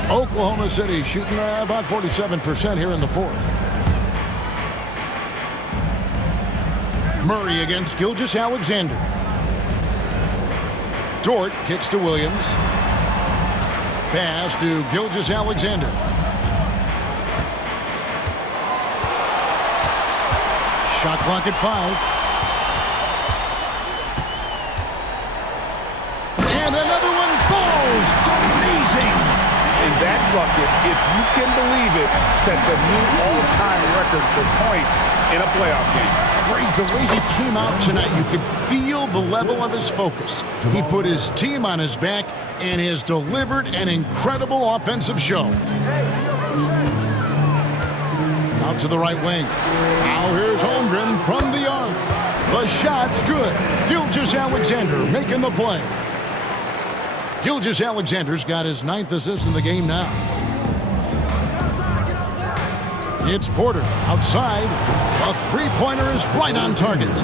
Oklahoma City shooting about 47% here in the fourth. Murray against Gilgeous-Alexander. Dort kicks to Williams. Pass to Gilgeous-Alexander. Shot clock at 5. And another one falls. Amazing. And that bucket, if you can believe it, sets a new all-time record for points in a playoff game. Great, the way he came out tonight, you could feel the level of his focus. He put his team on his back and has delivered an incredible offensive show. Out to the right wing. Now here's Holmgren from the arc. The shot's good. Gilgeous-Alexander making the play. Gilgeous-Alexander's got his 9th assist in the game now. It's Porter outside. A three-pointer is right on target.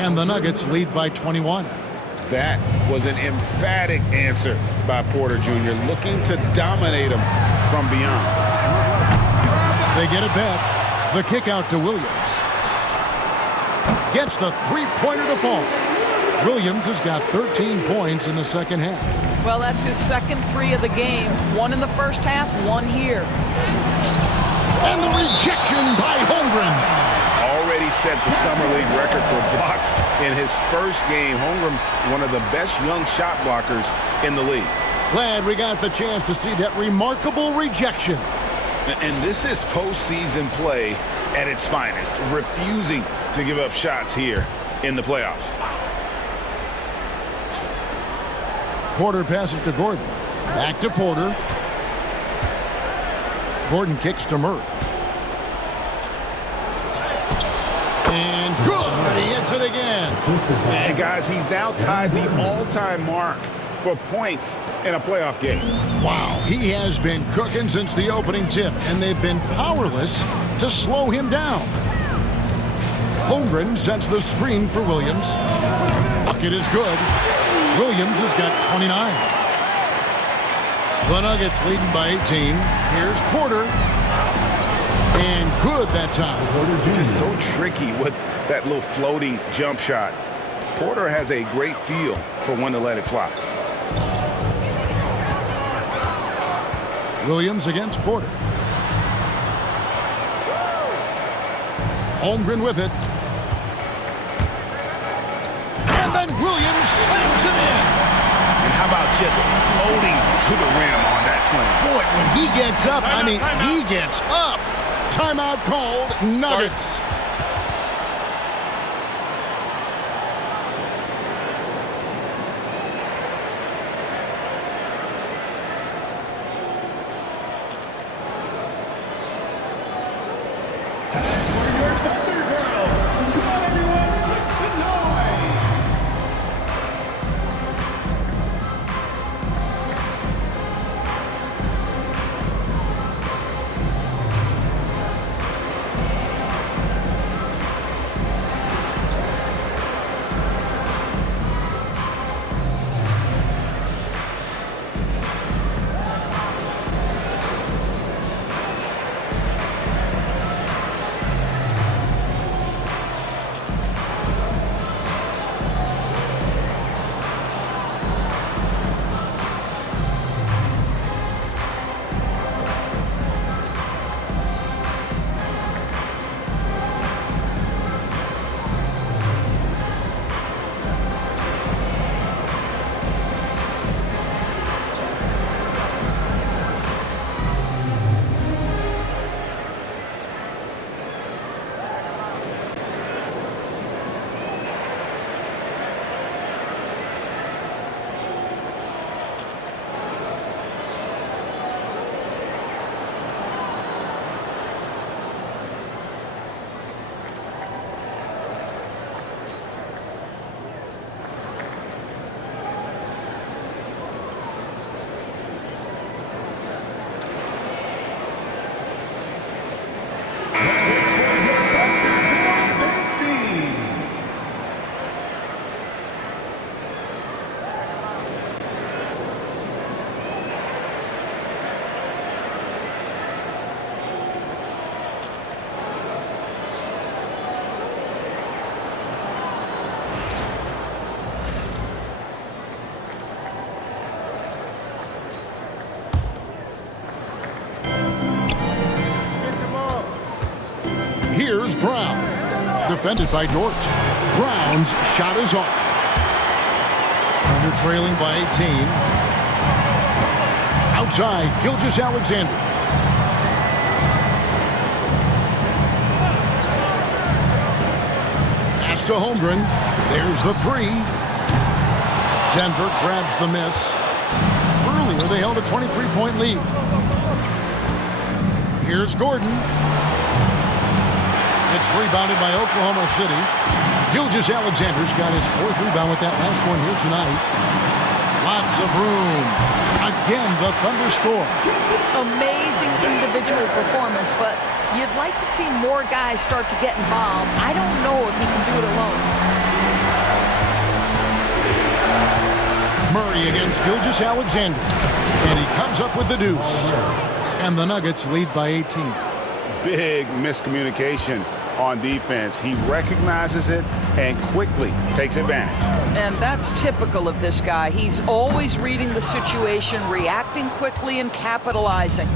And the Nuggets lead by 21. That was an emphatic answer by Porter Jr., looking to dominate him from beyond. They get it back. The kick out to Williams. Gets the three-pointer to fall. Williams has got 13 points in the second half. Well, that's his second 3 of the game. 1 in the first half, 1 here. And the rejection by Holmgren. Already set the Summer League record for blocks in his first game. Holmgren, one of the best young shot blockers in the league. Glad we got the chance to see that remarkable rejection. And this is postseason play at its finest, refusing to give up shots here in the playoffs. Porter passes to Gordon. Back to Porter. Gordon kicks to Murray. And good! He hits it again. And guys, he's now tied the all-time mark for points in a playoff game. Wow, he has been cooking since the opening tip, and they've been powerless to slow him down. Holmgren sets the screen for Williams. Bucket is good. Williams has got 29. The Nuggets leading by 18. Here's Porter. And good that time. Just so tricky with that little floating jump shot. Porter has a great feel for when to let it fly. Williams against Porter. Holmgren with it. And then Williams slams it in. And how about just floating to the rim on that slam? Boy, when he gets up, he gets up. Timeout called, Nuggets. Brown. Defended by Dort. Brown's shot is off. Thunder trailing by 18. Outside, Gilgeous-Alexander. Pass to Holmgren. There's the three. Denver grabs the miss. Earlier, they held a 23-point lead. Here's Gordon. It's rebounded by Oklahoma City. Gilgeous-Alexander's got his fourth rebound with that last one here tonight. Lots of room. Again, the Thunder score. Amazing individual performance, but you'd like to see more guys start to get involved. I don't know if he can do it alone. Murray against Gilgeous-Alexander. And he comes up with the deuce. And the Nuggets lead by 18. Big miscommunication on defense. He recognizes it and quickly takes advantage. And that's typical of this guy. He's always reading the situation, reacting quickly, and capitalizing.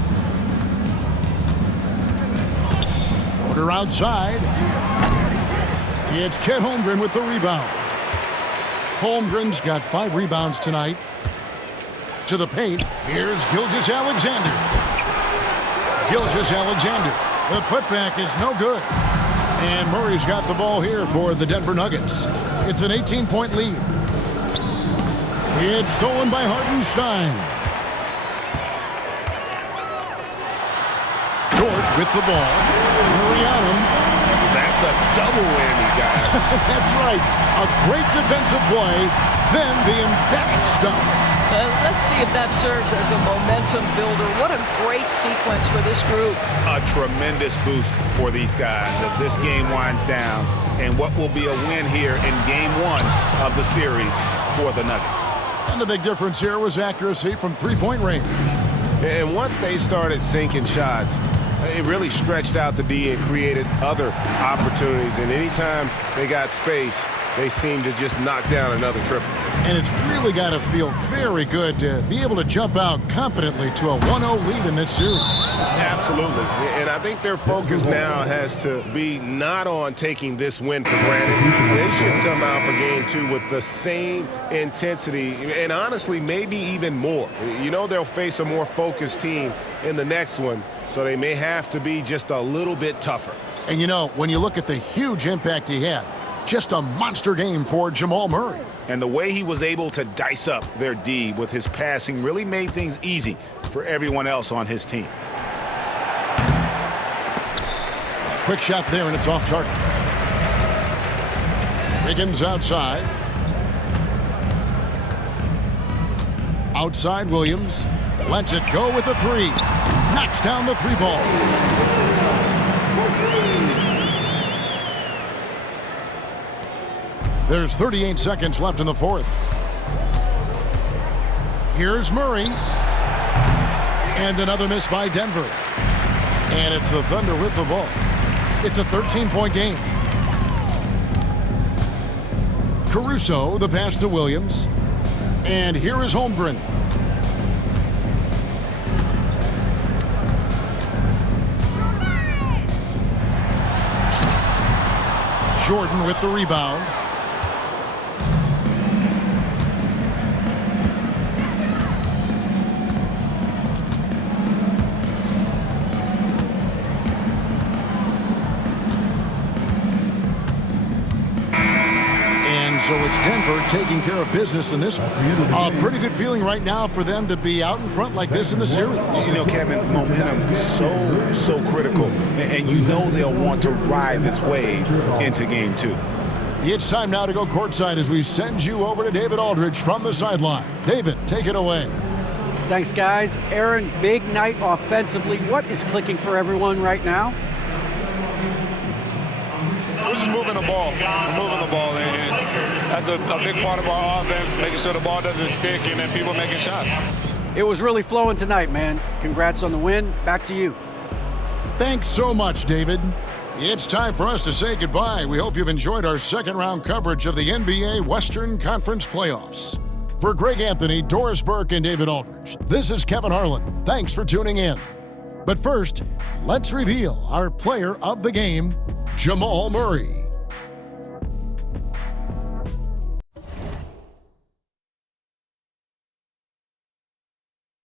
Floater outside. It's Chet Holmgren with the rebound. Holmgren's got 5 rebounds tonight. To the paint, here's Gilgeous-Alexander. Gilgeous-Alexander. The putback is no good. And Murray's got the ball here for the Denver Nuggets. It's an 18-point lead. It's stolen by Hartenstein. Dort with the ball. Murray on him. That's a double whammy, guys. That's right. A great defensive play, then the emphatic stuff. Let's see if that serves as a momentum builder. What a great sequence for this group. A tremendous boost for these guys as this game winds down, and what will be a win here in Game 1 of the series for the Nuggets. And the big difference here was accuracy from three-point range. And once they started sinking shots, it really stretched out the D and created other opportunities. And anytime they got space, they seemed to just knock down another triple. And it's really got to feel very good to be able to jump out confidently to a 1-0 lead in this series. Absolutely. And I think their focus now has to be not on taking this win for granted. They should come out for Game 2 with the same intensity and honestly maybe even more. You know they'll face a more focused team in the next one, so they may have to be just a little bit tougher. And you know, when you look at the huge impact he had, just a monster game for Jamal Murray. And the way he was able to dice up their D with his passing really made things easy for everyone else on his team. Quick shot there, and it's off target. Wiggins outside. Outside Williams. Lets it go with a three. Knocks down the three ball. There's 38 seconds left in the fourth. Here's Murray. And another miss by Denver. And it's the Thunder with the ball. It's a 13-point game. Caruso, the pass to Williams. And here is Holmgren. Jordan with the rebound. So it's Denver taking care of business in this one. A pretty good feeling right now for them to be out in front like this in the series. You know, Kevin, momentum is so critical. And you know they'll want to ride this wave into Game 2. It's time now to go courtside as we send you over to David Aldridge from the sideline. David, take it away. Thanks, guys. Aaron, big night offensively. What is clicking for everyone right now? We're just moving the ball. We're moving the ball, and that's a big part of our offense, making sure the ball doesn't stick and then people making shots. It was really flowing tonight, man. Congrats on the win. Back to you. Thanks so much, David. It's time for us to say goodbye. We hope you've enjoyed our second-round coverage of the NBA Western Conference Playoffs. For Greg Anthony, Doris Burke, and David Aldridge, this is Kevin Harlan. Thanks for tuning in. But first, let's reveal our player of the game, Jamal Murray.